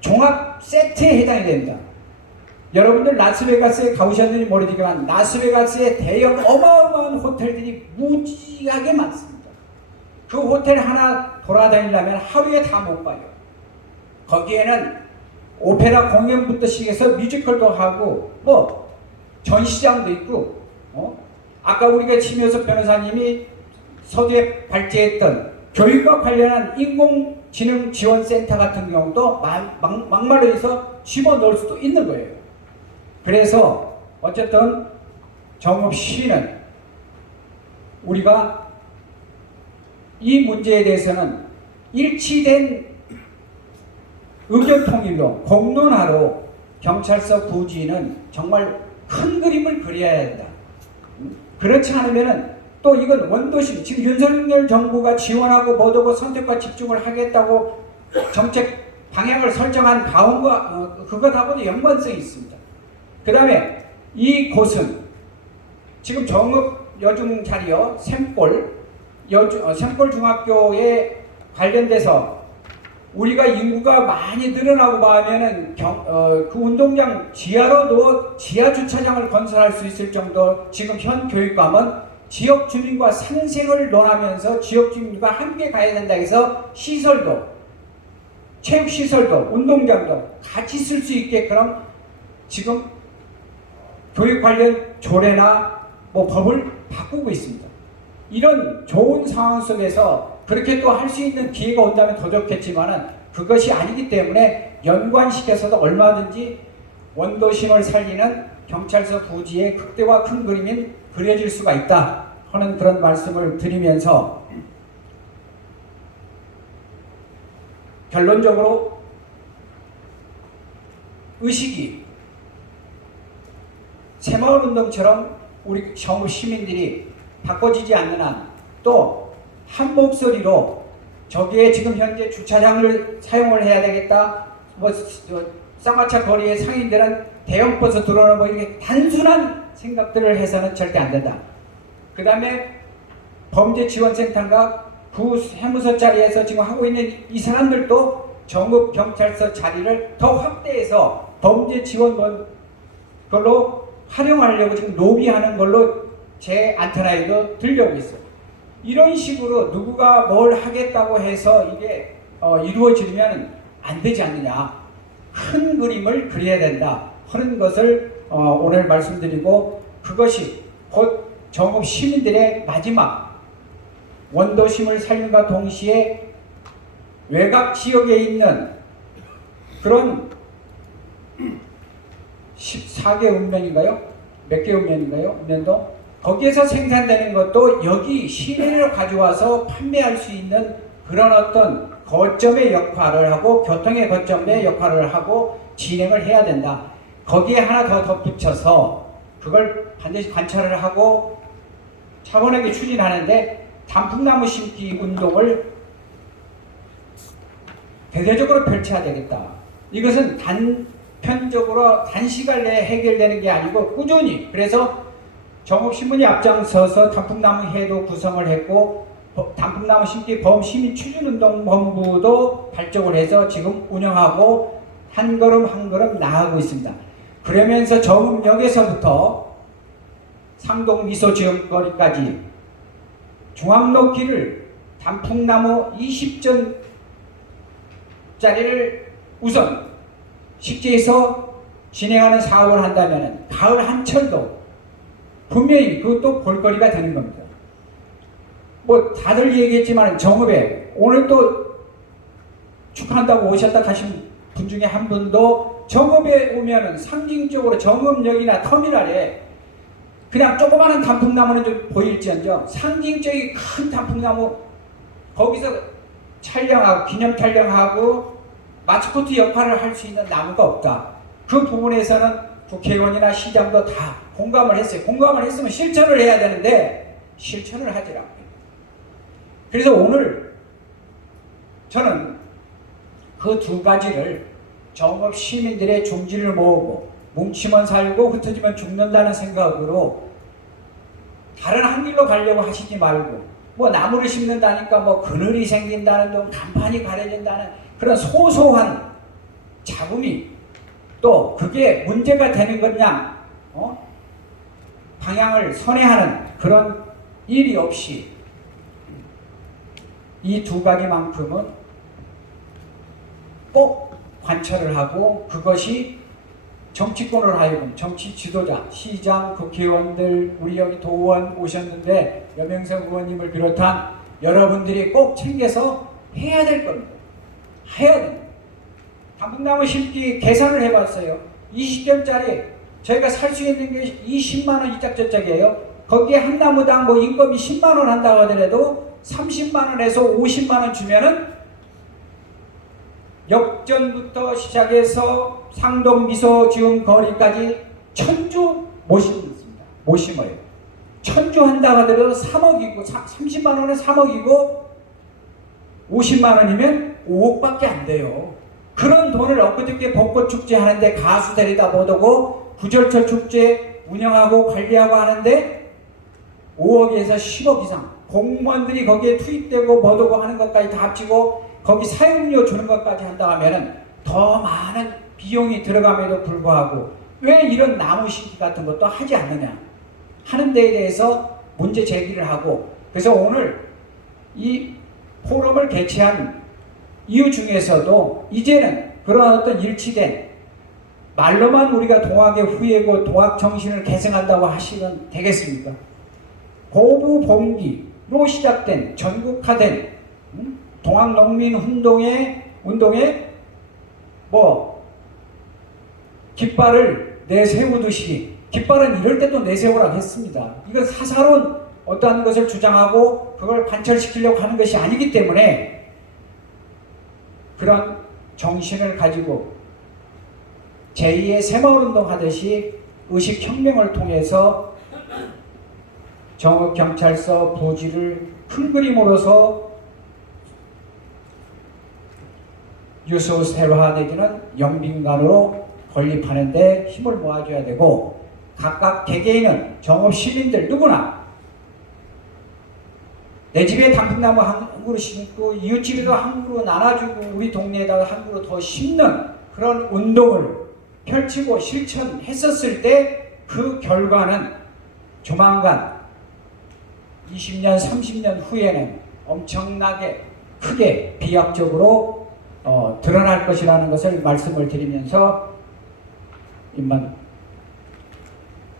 종합세트에 해당이 됩니다. 여러분들 라스베가스에 가보셨는지 모르지만 라스베가스에 대형 어마어마한 호텔들이 무지하게 많습니다. 그 호텔 하나 돌아다니려면 하루에 다 못 봐요. 거기에는 오페라 공연부터 시작해서 뮤지컬도 하고 전시장도 있고 아까 우리가 심효섭 변호사님이 서두에 발제했던 교육과 관련한 인공지능 지원센터 같은 경우도 막말로 해서 집어넣을 수도 있는 거예요. 그래서 어쨌든 정읍시는 우리가 이 문제에 대해서는 일치된 의견 통일로 공론화로 경찰서 부지는 정말 큰 그림을 그려야 된다. 그렇지 않으면 또 이건 원도심, 지금 윤석열 정부가 지원하고 뭐하고 선택과 집중을 하겠다고 정책 방향을 설정한 바운과 그것하고도 연관성이 있습니다. 그 다음에 이 곳은 지금 정읍 여중 자리요 샘골 샘골 중학교에 관련돼서 우리가 인구가 많이 늘어나고 하면은 그 운동장 지하로도 지하 주차장을 건설할 수 있을 정도. 지금 현 교육감은 지역 주민과 상생을 논하면서 지역 주민과 함께 가야 된다 해서 시설도, 체육 시설도, 운동장도 같이 쓸 수 있게끔 지금 교육 관련 조례나 뭐 법을 바꾸고 있습니다. 이런 좋은 상황 속에서 그렇게 또 할 수 있는 기회가 온다면 더 좋겠지만은 그것이 아니기 때문에 연관시켜서도 얼마든지 원도심을 살리는 경찰서 부지의 극대화 큰 그림이 그려질 수가 있다 하는 그런 말씀을 드리면서 결론적으로 의식이 새마을운동처럼 우리 정읍 시민들이 바꿔지지 않는 한 또 한 목소리로 저기에 지금 현재 주차장을 사용을 해야 되겠다, 뭐 쌍화차 거리의 상인들은 대형 버스 들어오는 뭐 이렇게 단순한 생각들을 해서는 절대 안 된다. 그 다음에 범죄지원센터가 구 해무소 자리에서 지금 하고 있는 이 사람들도 정읍 경찰서 자리를 더 확대해서 범죄지원 걸로 활용하려고 지금 로비하는 걸로 제 안테나에도 들려오고 있어요. 이런 식으로 누구가 뭘 하겠다고 해서 이게 이루어지면 안 되지 않느냐. 큰 그림을 그려야 된다 하는 것을 오늘 말씀드리고, 그것이 곧 정읍 시민들의 마지막 원도심을 살림과 동시에 외곽 지역에 있는 그런 14개 읍면인가요? 몇 개 읍면인가요? 읍면도? 거기에서 생산되는 것도 여기 시내로 가져와서 판매할 수 있는 그런 어떤 거점의 역할을 하고 교통의 거점의 역할을 하고 진행을 해야 된다. 거기에 하나 더 덧붙여서 그걸 반드시 관찰을 하고 차분하게 추진하는데 단풍나무 심기 운동을 대대적으로 펼쳐야 되겠다. 이것은 단편적으로 단시간 내에 해결되는 게 아니고 꾸준히, 그래서 정읍신문이 앞장서서 단풍나무 해도 구성을 했고 단풍나무 심기 범시민 추진운동본부도 발족을 해서 지금 운영하고 한 걸음 한 걸음 나아가고 있습니다. 그러면서 정읍역에서부터 상동 미소지역거리까지 중앙로길을 단풍나무 20전짜리를 우선 식재해서 진행하는 사업을 한다면 가을 한철도 분명히 그것도 볼거리가 되는 겁니다. 뭐 다들 얘기했지만 정읍에 오늘 또 축하한다고 오셨다 가신 분 중에 한 분도 정읍에 오면은 상징적으로 정읍역이나 터미널에 그냥 조그마한 단풍나무는 좀 보일지언정 상징적인 큰 단풍나무 거기서 촬영하고 기념 촬영하고 마스코트 역할을 할 수 있는 나무가 없다. 그 부분에서는 국회의원이나 시장도 다 공감을 했어요. 공감을 했으면 실천을 해야 되는데 실천을 하지 않고. 그래서 오늘 저는 그 두 가지를 정읍 시민들의 중지를 모으고 뭉치면 살고 흩어지면 죽는다는 생각으로 다른 한 길로 가려고 하시지 말고, 뭐 나무를 심는다니까 뭐 그늘이 생긴다는 둥 간판이 가려진다는 그런 소소한 잡음이 또 그게 문제가 되는 거냐 방향을 선회하는 그런 일이 없이 이 두 가지만큼은 꼭 관철을 하고, 그것이 정치권을 하여금 정치 지도자, 시장, 국회의원들, 우리 여기 도의원 오셨는데 여명석 의원님을 비롯한 여러분들이 꼭 챙겨서 해야 될 겁니다. 해야 됩니다. 단풍나무 심기 계산을 해봤어요. 20견짜리 저희가 살 수 있는 게 20만원 이짝저짝이에요. 거기에 한 나무당 뭐 인건비 10만원 한다고 하더라도 30만원에서 50만원 주면은 역전부터 시작해서 상동 미소 지금 거리까지 천주 모십니다. 모심어요. 천주한다 하더라도 3억이고 30만 원은 3억이고 50만 원이면 5억밖에 안 돼요. 그런 돈을 엊그저께 벚꽃 축제 하는데 가수 데리다 못 오고 구절철 축제 운영하고 관리하고 하는데 5억에서 10억 이상 공무원들이 거기에 투입되고 못 오고 하는 것까지 다 합치고 거기 사용료 주는 것까지 한다 하면은 더 많은 비용이 들어감에도 불구하고 왜 이런 나무 심기 같은 것도 하지 않느냐 하는 데에 대해서 문제 제기를 하고, 그래서 오늘 이 포럼을 개최한 이유 중에서도 이제는 그런 어떤 일치된 말로만 우리가 동학의 후예고 동학 정신을 계승한다고 하시면 되겠습니까? 고부봉기로 시작된 전국화된 동학농민 운동에 뭐 깃발을 내세우듯이, 깃발은 이럴 때도 내세우라고 했습니다. 이건 사사로운 어떠한 것을 주장하고 그걸 관철시키려고 하는 것이 아니기 때문에 그런 정신을 가지고 제2의 새마을운동 하듯이 의식혁명을 통해서 정읍경찰서 부지를 큰 그림으로서 유소스텔화 내지는 영빈관으로 건립하는 데 힘을 모아줘야 되고, 각각 개개인은 정읍 시민들 누구나 내 집에 단풍나무 한 그루 심고 이웃집에도 한 그루 나눠주고 우리 동네에다가 한 그루 더 심는 그런 운동을 펼치고 실천했었을 때 그 결과는 조만간 20년, 30년 후에는 엄청나게 크게 비약적으로 드러날 것이라는 것을 말씀을 드리면서 이만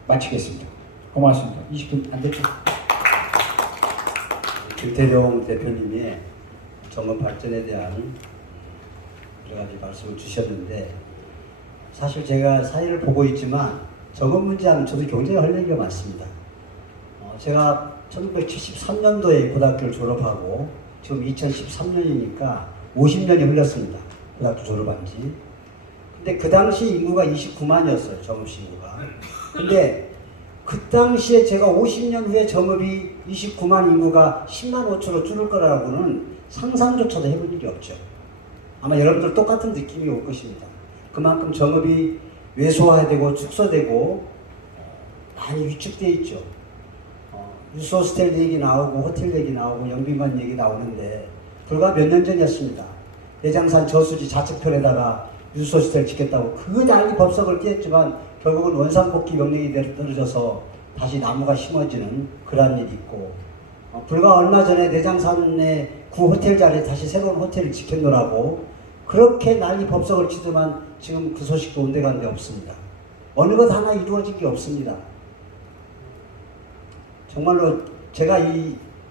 마치겠습니다. 고맙습니다. 20분 안 됐죠? 김태룡 대표님이 정읍 발전에 대한 여러 가지 말씀을 주셨는데, 사실 제가 사회를 보고 있지만 정읍 문제하면 저도 굉장히 할 얘기가 많습니다. 제가 1973년도에 고등학교를 졸업하고 지금 2013년이니까 50년이 흘렀습니다. 고등학교 졸업한 지. 근데 그 당시 인구가 29만이었어요. 정읍시 인구가. 근데 그 당시에 제가 50년 후에 정읍이 29만 인구가 10만 5천으로 줄을 거라고는 상상조차도 해본 일이 없죠. 아마 여러분들 똑같은 느낌이 올 것입니다. 그만큼 정읍이 왜소화되고 축소되고 많이 위축되어 있죠. 유소스텔 얘기 나오고 호텔 얘기 나오고 영빈관 얘기 나오는데 불과 몇 년 전이었습니다. 내장산 저수지 좌측편에다가 유소스텔 짓겠다고 그 난리 법석을 깼지만 결국은 원상복귀 명령이 떨어져서 다시 나무가 심어지는 그러한 일이 있고, 불과 얼마 전에 내장산의 구 호텔 자리에 다시 새로운 호텔을 지켰노라고 그렇게 난리 법석을 치더만 지금 그 소식도 온데간데 없습니다. 어느 것 하나 이루어진 게 없습니다. 정말로 제가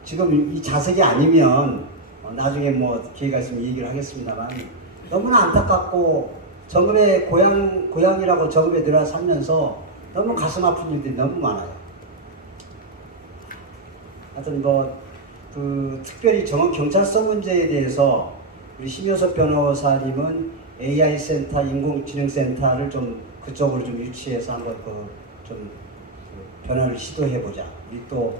지금 이 자색이 아니면 나중에 뭐 기회가 있으면 얘기를 하겠습니다만 너무나 안타깝고 정읍의 고향이라고 정읍에 들어와 살면서 너무 가슴 아픈 일들이 너무 많아요. 하여튼 특별히 정읍 경찰서 문제에 대해서 우리 심효섭 변호사님은 AI 센터, 인공지능센터를 좀 그쪽으로 좀 유치해서 한번 좀 변화를 시도해보자. 우리 또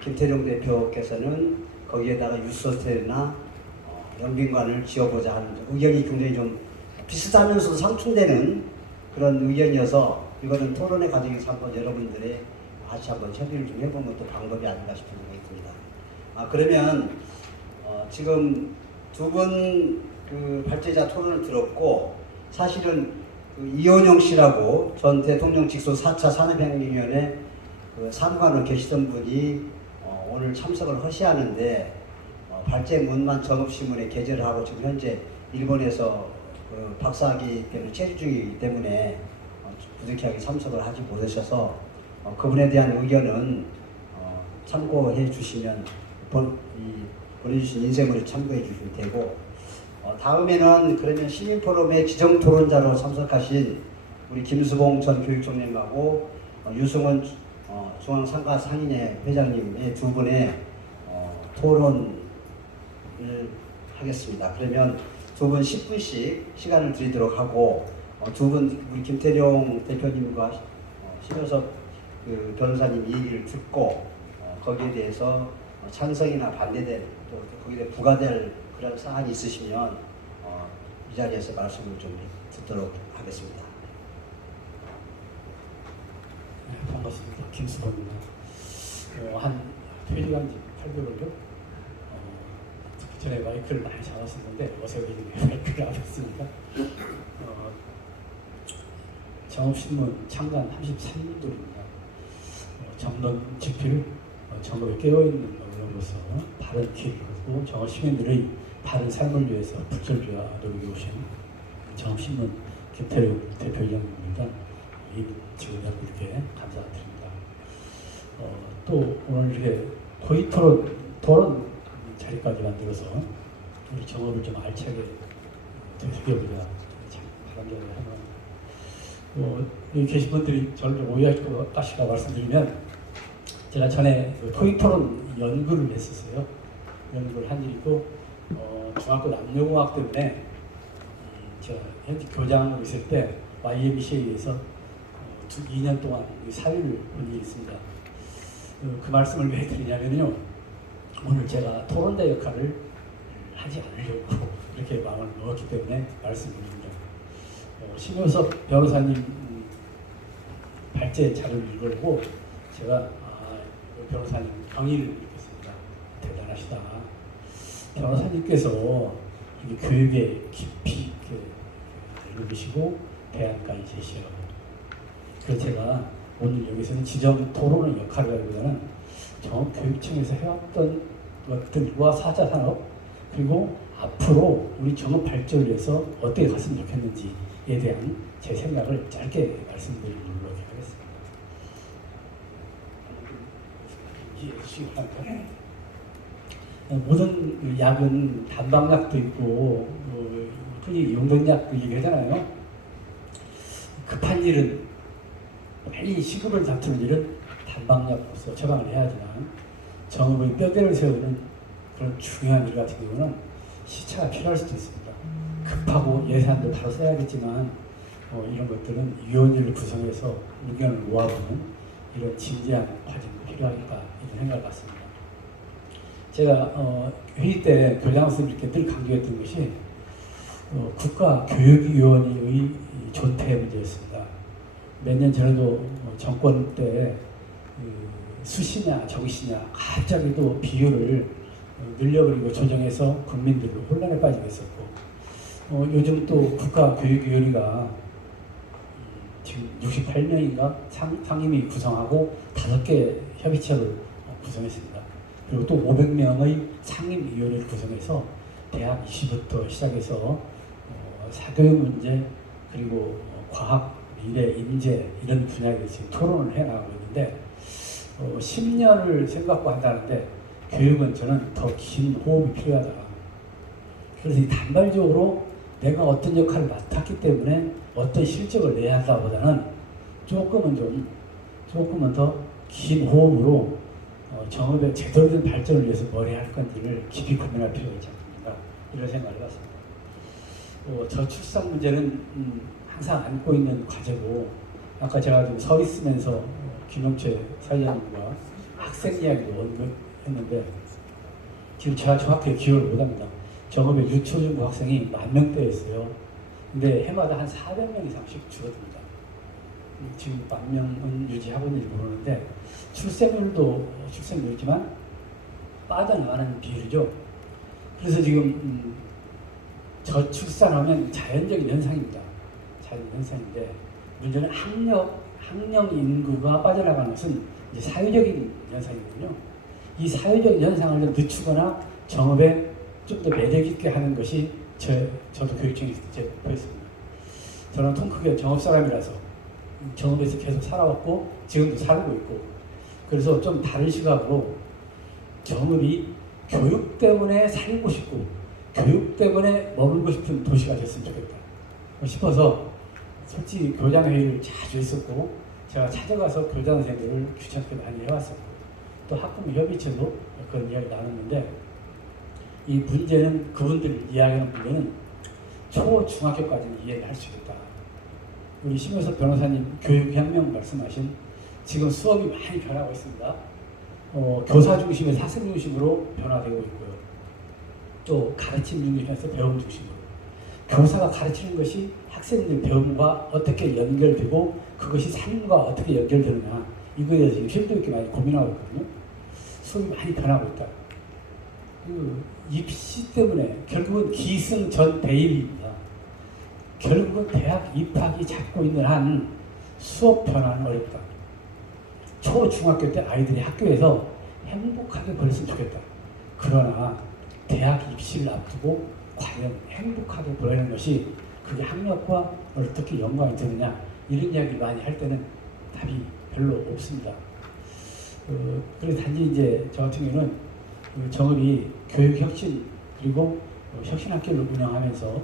김태룡 대표께서는 거기에다가 유소스텔이나 영빈관을 지어보자 하는 의견이 굉장히 좀 비슷하면서도 상충되는 그런 의견이어서 이거는 토론의 과정에서 한번 여러분들의 같이 한번 협의를 좀 해보는 것도 방법이 아닌가 싶은 생각이 듭니다. 그러면 지금 두 분 그 발제자 토론을 들었고, 사실은 그 이원영 씨라고 전 대통령 직속 4차 산업혁명위원회 그 사무관으로 계시던 분이 오늘 참석을 허시하는데 발제문만 정읍신문에 게재를 하고 지금 현재 일본에서 그 박사학위 때문에 체류 중이기 때문에 부득이하게 참석을 하지 못하셔서 그분에 대한 의견은 참고해 주시면 보내주신 인쇄물에 참고해 주시면 되고, 다음에는 그러면 시민포럼의 지정토론자로 참석하신 우리 김수봉 전 교육총장님하고 유승원 중앙상가 상인회 회장님의 두 분의 토론을 하겠습니다. 그러면 두 분 10분씩 시간을 드리도록 하고, 두 분 우리 김태룡 대표님과 심효섭 그 변호사님 얘기를 듣고 거기에 대해서 찬성이나 반대될 또 거기에 대해 부과될 그런 사안이 있으시면 이 자리에서 말씀을 좀 듣도록 하겠습니다. 네, 반갑습니다. 김수범입니다. 한 퇴직한 지 8개월요. 그 전에 마이크를 많이 잡았었는데 어색하게 마이크를 안 했으니까 정읍신문 창간 33년도입니다. 정론 집필, 정읍에 깨어있는 언론으로서 바른 길을 걷고 정읍 시민들의 바른 삶을 위해서 불철주야 노력해 오신 정읍신문 김태룡 대표이사입니다. 이 직원들께 감사드립니다. 또 오늘 이렇게 토론 자리까지 만들어서 우리 정업을 좀 알차게 되새겨보자 바람대로 하면 여기 계신 분들이 저를 좀 오해하실 것 같으시까 말씀드리면 제가 전에 토익토론 연구를 했었어요. 연구를 한 일이 있고 중학교 남녀공학 때문에 제가 현재 교장으로 있을 때 YMCA에서 2년 동안 사회를 본 일이 있습니다. 그 말씀을 왜 드리냐면요. 오늘 제가 토론자 역할을 하지 않으려고 이렇게 마음을 먹었기 때문에 말씀드립니다. 심효섭 변호사님 발제 자료를 읽으려고 제가 변호사님 경의를 느꼈습니다. 대단하시다. 변호사님께서 교육에 깊이 알고 계시고 대안까지 제시하고 그래서 제가 오늘 여기서는 지정 토론의 역할이라기보다는 정읍교육청에서 해왔던 것들과 사자산업 그리고 앞으로 우리 정읍 발전을 위해서 어떻게 갔으면 좋겠는지에 대한 제 생각을 짧게 말씀드리도록 하겠습니다. 이해해 주시기 바랍니다. 모든 약은 단방약도 있고 흔히 용돈약도 얘기하잖아요. 급한 일은 빨리 시급을 다투는 일은 단방약으로서 처방을 해야 하지만 정읍의 뼈대를 세우는 그런 중요한 일 같은 경우는 시차가 필요할 수도 있습니다. 급하고 예산도 바로 써야겠지만 이런 것들은 위원회를 구성해서 의견을 모아보는 이런 진지한 과정도 필요하니까 이런 생각을 갖습니다. 제가 회의 때 교장으로서 이렇게 늘 강조했던 것이 국가교육위원회의 존폐 문제였습니다. 몇 년 전에도 정권 때 수시냐 정시냐 갑자기도 비율을 늘려버리고 조정해서 국민들을 혼란에 빠지게 했었고 요즘 또 국가교육위원회가 지금 68명인가 상임위 구성하고 5개 협의체를 구성했습니다. 그리고 또 500명의 상임위원회를 구성해서 대학 이슈부터 시작해서 사교육 문제 그리고 과학, 미래, 인재 이런 분야에 대해서 토론을 해나가고 있는데 10년을 생각고 한다는데 교육은 저는 더 긴 호흡이 필요하다. 그래서 이 단발적으로 내가 어떤 역할을 맡았기 때문에 어떤 실적을 내야 한다보다는 조금은 더 긴 호흡으로 정읍의 제대로 된 발전을 위해서 뭘 해야 할 건지를 깊이 고민할 필요가 있지 않습니까? 이런 생각을 해봤습니다. 저출산 문제는 항상 안고 있는 과제고 아까 제가 좀 서 있으면서 김영채 사회자님과 학생 이야기도 언급했는데 지금 제가 정확히 기억을 못합니다. 정읍에 유초중고 학생이 10,000명대였어요. 근데 해마다 한 400명 이상씩 줄어듭니다. 지금 10,000명은 유지하고 있는지 모르는데 출생률도 있지만 빠져나가는 비율이죠. 그래서 지금 저출산하면 자연적인 현상입니다. 자연 현상인데 문제는 학령 인구가 빠져나가는 것은 이제 사회적인 현상이거든요. 이 사회적인 현상을 좀 늦추거나 정읍에 좀 더 매력 있게 하는 것이 저도 교육청에서 제 목표였습니다. 저는 통 크게 정읍 사람이라서 정읍에서 계속 살아왔고 지금도 살고 있고 그래서 좀 다른 시각으로 정읍이 교육 때문에 살고 싶고 교육 때문에 머물고 싶은 도시가 됐으면 좋겠다 싶어서 솔직히 교장회의를 자주 했었고 제가 찾아가서 교장 선생님들을 귀찮게 많이 해왔었고 또 학부모 협의체도 그런 이야기 나눴는데 이 문제는 그분들 이야기하는 문제는 중학교까지는 이해를 할 수 있겠다. 우리 심효섭 변호사님 교육혁명 말씀하신 지금 수업이 많이 변하고 있습니다. 교사 중심에서 학생 중심으로 변화되고 있고요. 또 가르침 중심에서 배움 중심으로. 교사가 가르치는 것이 학생들 배움과 어떻게 연결되고 그것이 삶과 어떻게 연결되느냐 이거에 대해서 지금 심도 있게 많이 고민하고 있거든요. 수업이 많이 변하고 있다. 그 입시 때문에 결국은 기승전대입입니다. 결국은 대학 입학이 잡고 있는 한 수업 변화는 어렵다. 초, 중학교 때 아이들이 학교에서 행복하게 보냈으면 좋겠다. 그러나 대학 입시를 앞두고 과연 행복하게 보내는 것이 그게 학력과 어떻게 연관이 되느냐 이런 이야기를 많이 할 때는 답이 별로 없습니다. 그래서 단지 이제 저 같은 경우는 정읍이 교육혁신 그리고 혁신학교를 운영하면서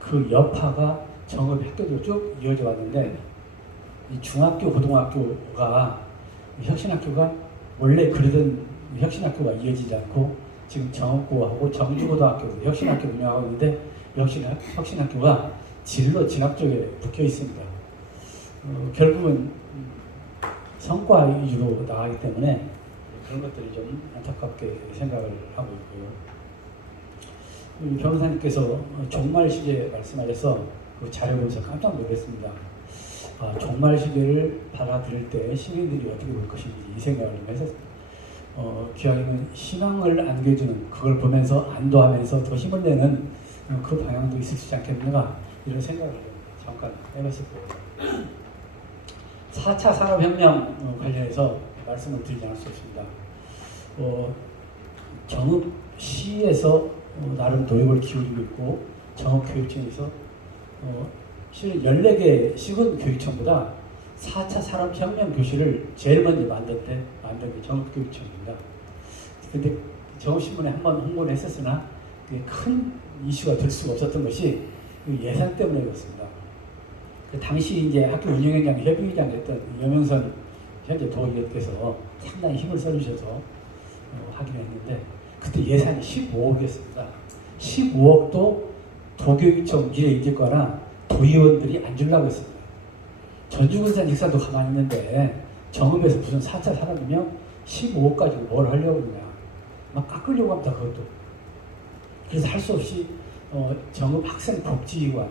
그 여파가 정읍 학교도 쭉 이어져 왔는데 이 중학교, 고등학교가 혁신학교가 원래 그러던 혁신학교가 이어지지 않고 지금 정읍고하고 정주고등학교 혁신학교 운영하고 있는데 혁신학교가 진로 진학 쪽에 묶여 있습니다. 결국은 성과 위주로 나가기 때문에 그런 것들이 좀 안타깝게 생각을 하고 있고요. 변호사님께서 종말시계 말씀하셔서 그 자료 보면서 깜짝 놀랐습니다. 종말시계를 받아들일 때 시민들이 어떻게 볼 것인지 이 생각을 좀 했었습니다. 기왕이면 희망을 안겨주는 그걸 보면서 안도하면서 더 힘을 내는 그 방향도 있을지 않겠는가 이런 생각을 잠깐 해봤을 거예요. 4차 산업혁명 관련해서 말씀을 드리지 않을 수 없습니다. 정읍시에서 나름 노력을 기울이고 있고 정읍교육청에서 실은 14개 시군 교육청보다 4차 산업혁명 교실을 제일 먼저 만든 게 정읍교육청입니다. 근데 정읍신문에 한번 홍보를 했었으나 그게 큰 이슈가 될 수가 없었던 것이 예산 때문에 그렇습니다. 당시 이제 학교 운영위원장 협의회장이었던 여명선 현재 도의원께서 상당히 힘을 써주셔서 하긴 했는데 그때 예산이 15억이었습니다. 15억도 도교육청 미래인재과나 도의원들이 안 주려고 했습니다. 전주군산 직사도 가만히 있는데 정읍에서 무슨 4차 산업이면 15억 가지고 뭘 하려고 그러냐. 막 깎으려고 합니다. 그것도. 그래서 할 수 없이 정읍 학생복지관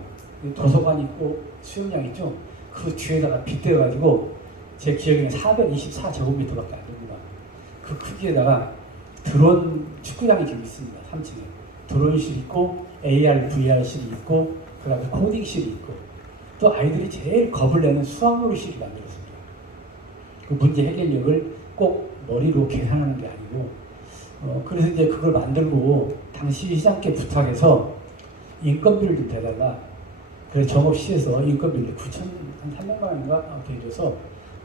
도서관 있고 수영장 있죠. 그 뒤에다가 빗대가지고 제 기억에는 424제곱미터밖에 안 됩니다. 그 크기에다가 드론 축구장이 지금 있습니다. 3층에. 드론실 있고 AR, VR실이 있고 그 다음에 코딩실이 있고 또 아이들이 제일 겁을 내는 수학놀이실을 만들었습니다. 그 문제 해결력을 꼭 머리로 계산하는 게 아니고 그래서 이제 그걸 만들고 당시 시장께 부탁해서 인건비를 좀 대달라. 그래서 정읍시에서 인건비를 9,300만 원인가 대줘서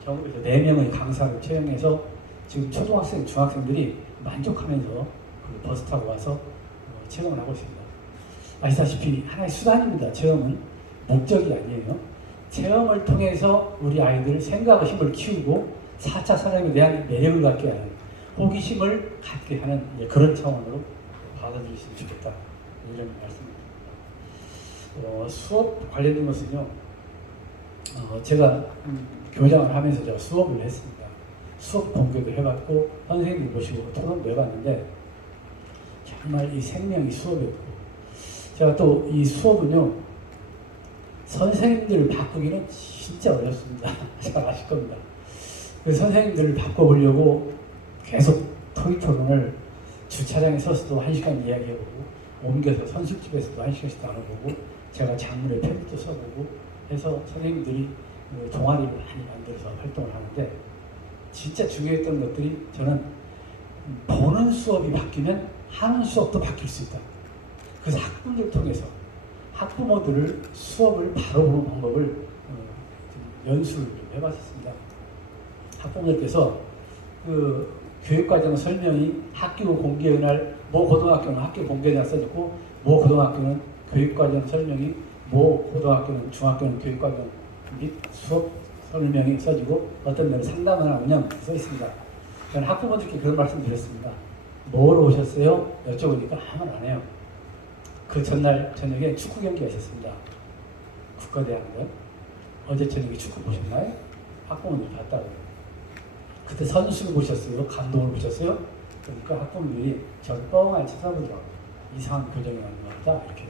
정읍에서 4명의 강사를 채용해서 지금 초등학생, 중학생들이 만족하면서 그 버스 타고 와서 체험을 하고 있습니다. 아시다시피 하나의 수단입니다. 체험은 목적이 아니에요. 체험을 통해서 우리 아이들 생각의 힘을 키우고 4차 산업에 대한 매력을 갖게 하는 호기심을 갖게 하는 그런 차원으로 받아들이시면 좋겠다. 이런 말씀입니다. 수업 관련된 것은요. 제가 교장을 하면서 제가 수업을 했습니다. 수업 공개도 해봤고 선생님들 모시고 토론도 해봤는데 정말 이 생명이 수업이었고 제가 또 이 수업은요 선생님들을 바꾸기는 진짜 어렵습니다. 잘 아실 겁니다. 그래서 선생님들을 바꿔보려고 계속 토익 토론을 주차장에 서서도 1시간 이야기해보고 옮겨서 선술집에서도 1시간씩 나눠보고 제가 장문에 편지도 써보고 해서 선생님들이 동아리를 많이 만들어서 활동을 하는데 진짜 중요했던 것들이 저는 보는 수업이 바뀌면 하는 수업도 바뀔 수 있다. 그래서 학부모들을 통해서 학부모들을 수업을 바로 보는 방법을 연수를 좀 해봤습니다. 학부모들께서 그 교육과정 설명이 학교 공개의 날, 모 고등학교는 학교 공개의 날 써졌고, 모 고등학교는 교육과정 설명이, 모 고등학교는 중학교는 교육과정 및 수업 설명이 써지고, 어떤 날은 상담하나 운영 써 있습니다. 저는 학부모들께 그런 말씀 드렸습니다. 뭐로 오셨어요? 여쭤보니까 아무도 안 해요. 그 전날 저녁에 축구 경기 하셨습니다. 국가대학원. 어제 저녁에 축구 보셨나요? 학부모들 봤다고요. 그때 선수를 보셨어요? 감독을 보셨어요? 그러니까 학부모들이 저를 뻥을 쳐다보더라고요. 이상한 교정이 나는 것 같다 이렇게.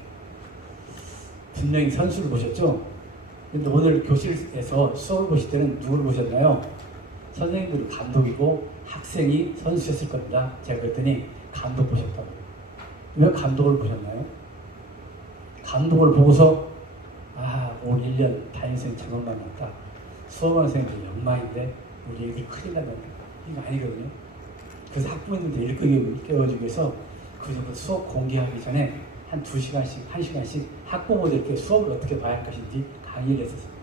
분명히 선수를 보셨죠? 근데 오늘 교실에서 수업을 보실 때는 누구를 보셨나요? 선생님들이 감독이고 학생이 선수였을 겁니다. 제가 그랬더니 감독 보셨다고. 왜 감독을 보셨나요? 감독을 보고서 올 1년 다인생 저것만 났다. 수업하는 선생님들 영망인데 우리 애들 큰일 났는데 이거 아니거든요. 그래서 학부모님들 일거기 깨워주기 위해서 그저부터 수업 공개하기 전에 한 2시간씩, 1시간씩 학부모들께 수업을 어떻게 봐야 할 것인지 강의를 했었습니다.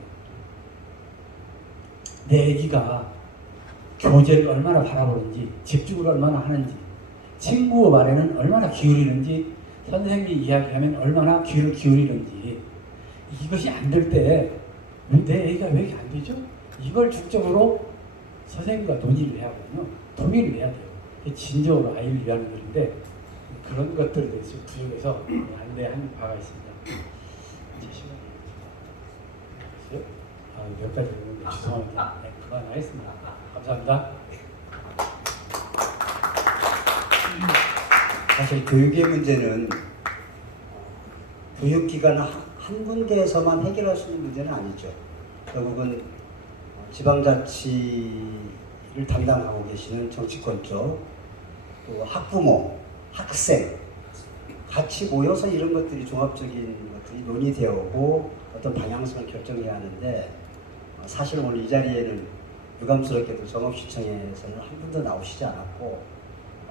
내 아기가 교재를 얼마나 바라보는지, 집중을 얼마나 하는지, 친구 말에는 얼마나 기울이는지, 선생님이 이야기하면 얼마나 귀를 기울이는지, 이것이 안 될 때 내 아기가 왜 이렇게 안 되죠? 이걸 중점으로 선생님과 논의를 해야 하거든요. 동의를 해야 돼요. 이게 진정으로 아이를 위하는 일인데 그런 것들에 대해서 부족해서 안내한 바가 있습니다. 이제 시간이 됐어요? 몇 가지 있는데 죄송합니다. 네, 그만하겠습니다. 감사합니다. 사실 교육의 문제는 교육기관 한 군데에서만 해결할 수 있는 문제는 아니죠. 결국은 지방자치를 담당하고 계시는 정치권 쪽, 또 학부모, 학생 같이 모여서 이런 것들이 종합적인 것들이 논의되어 오고 어떤 방향성을 결정해야 하는데 사실 오늘 이 자리에는 유감스럽게도 정읍시청에서는 한 분도 나오시지 않았고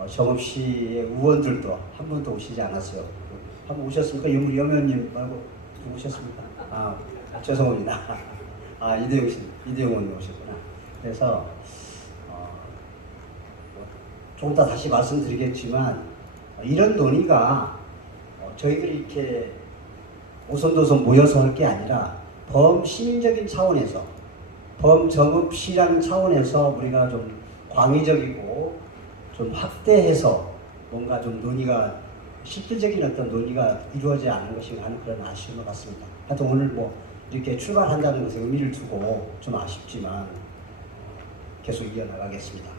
정읍시의 의원들도 한 분도 오시지 않았어요. 한번 오셨습니까? 염의원님 말고 오셨습니까? 죄송합니다. 이대용 의원님 오셨구나. 그래서 조금 더 다시 말씀드리겠지만 이런 논의가 저희들이 이렇게 오손도손 모여서 할 게 아니라 범시민적인 차원에서 범정읍시라는 차원에서 우리가 좀 광의적이고 좀 확대해서 뭔가 좀 논의가 실질적인 어떤 논의가 이루어지지 않은 것인가 하는 그런 아쉬움을 갖습니다. 하여튼 오늘 뭐 이렇게 출발한다는 것에 의미를 두고 좀 아쉽지만 계속 이어나가겠습니다.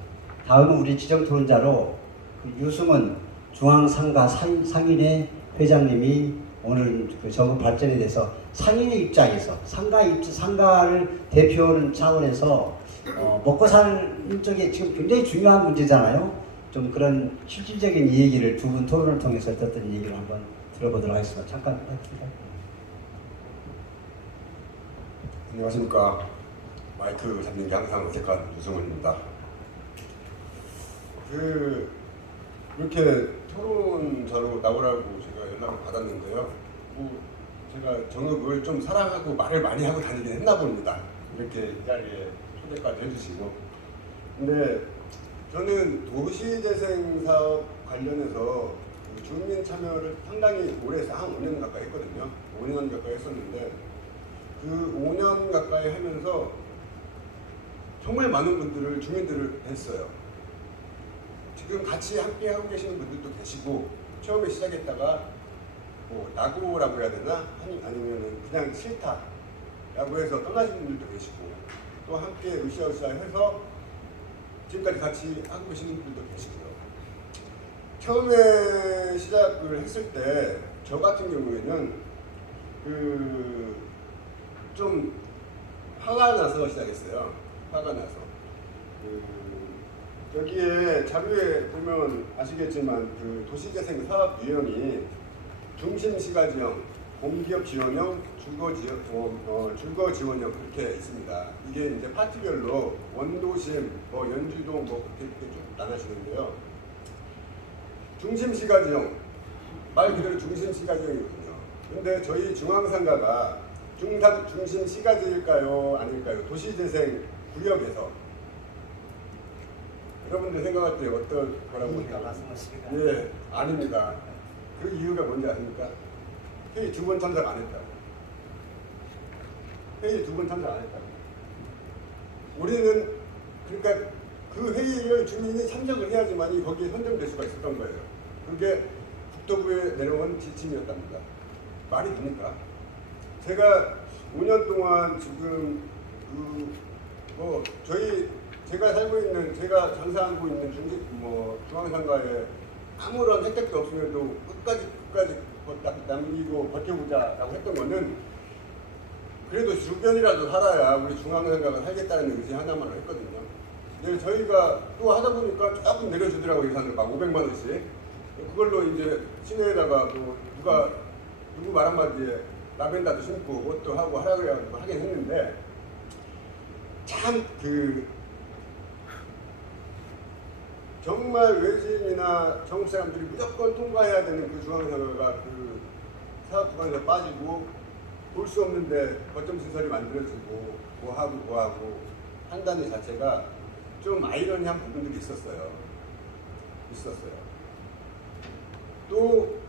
다음은 우리 지정토론자로 유승은 중앙상가 상인회 회장님이 오늘 그 정읍 발전에 대해서 상인의 입장에서 상가를 대표하는 차원에서 먹고 사는 쪽에 지금 굉장히 중요한 문제잖아요. 좀 그런 실질적인 이 얘기를 두 분 토론을 통해서 어떤 얘기를 한번 들어보도록 하겠습니다. 잠깐 부탁드립니다. 안녕하십니까. 마이크 잡는 게 항상 어색한 유승훈입니다. 이렇게 토론자로 나오라고 제가 연락을 받았는데요. 제가 정읍을 좀 사랑하고 말을 많이 하고 다니긴 했나 봅니다. 이렇게 이 자리에 초대까지 해주시고. 근데 저는 도시재생 사업 관련해서 주민 참여를 상당히 오래 해서 한 5년 가까이 했거든요. 5년 가까이 했었는데 그 5년 가까이 하면서 정말 많은 분들을 주민들을 뵀어요. 지금 같이 함께 하고 계시는 분들도 계시고 처음에 시작했다가 뭐 낙오라고 해야 되나? 아니면은 그냥 싫다라고 해서 떠나신 분들도 계시고 또 함께 으쌰으쌰 해서 지금까지 같이 하고 계시는 분들도 계시고요. 처음에 시작을 했을 때 저 같은 경우에는 좀 화가 나서 시작했어요. 화가 나서. 여기에 자료에 보면 아시겠지만 그 도시재생 사업 유형이 중심시가지형, 공기업 지원형, 줄거 지원형 그렇게 있습니다. 이게 이제 파트별로 원도심, 연주동 그렇게 쭉 나눠지는데요. 중심시가지형 말 그대로 중심시가지형이거든요. 근데 저희 중앙상가가 중심시가지일까요, 아닐까요? 도시재생 구역에서 여러분들 생각할 때 어떤 거라고 생각하십니까? 예, 아닙니다. 그 이유가 뭔지 아십니까? 회의 2번 참석 안 했다. 회의 2번 참석 안 했다. 우리는 그러니까 그 회의를 주민이 참석을 해야지만이 거기에 선정될 수가 있었던 거예요. 그게 국토부에 내려온 지침이었답니다. 말이 됩니까? 제가 5년 동안 지금 저희 제가 살고 있는, 제가 장사하고 있는 중앙상가에 아무런 혜택도 없으면도 끝까지 남기고 버텨보자라고 했던 거는 그래도 주변이라도 살아야 우리 중앙상가가 살겠다는 의지 하나만을 했거든요. 근데 저희가 또 하다 보니까 조금 내려주더라고요. 예산을 막 500만 원씩. 그걸로 이제 시내에다가 또 누구 말 한마디에 라벤더도 심고 옷도 하고 하라 그래가지고 하긴 했는데 참 정말 외지인이나 정부 사람들이 무조건 통과해야 되는 그 중앙상가가 그 사업 구간에서 빠지고 볼 수 없는데 거점 시설이 만들어지고 뭐하고 한다는 자체가 좀 아이러니한 부분들이 있었어요. 또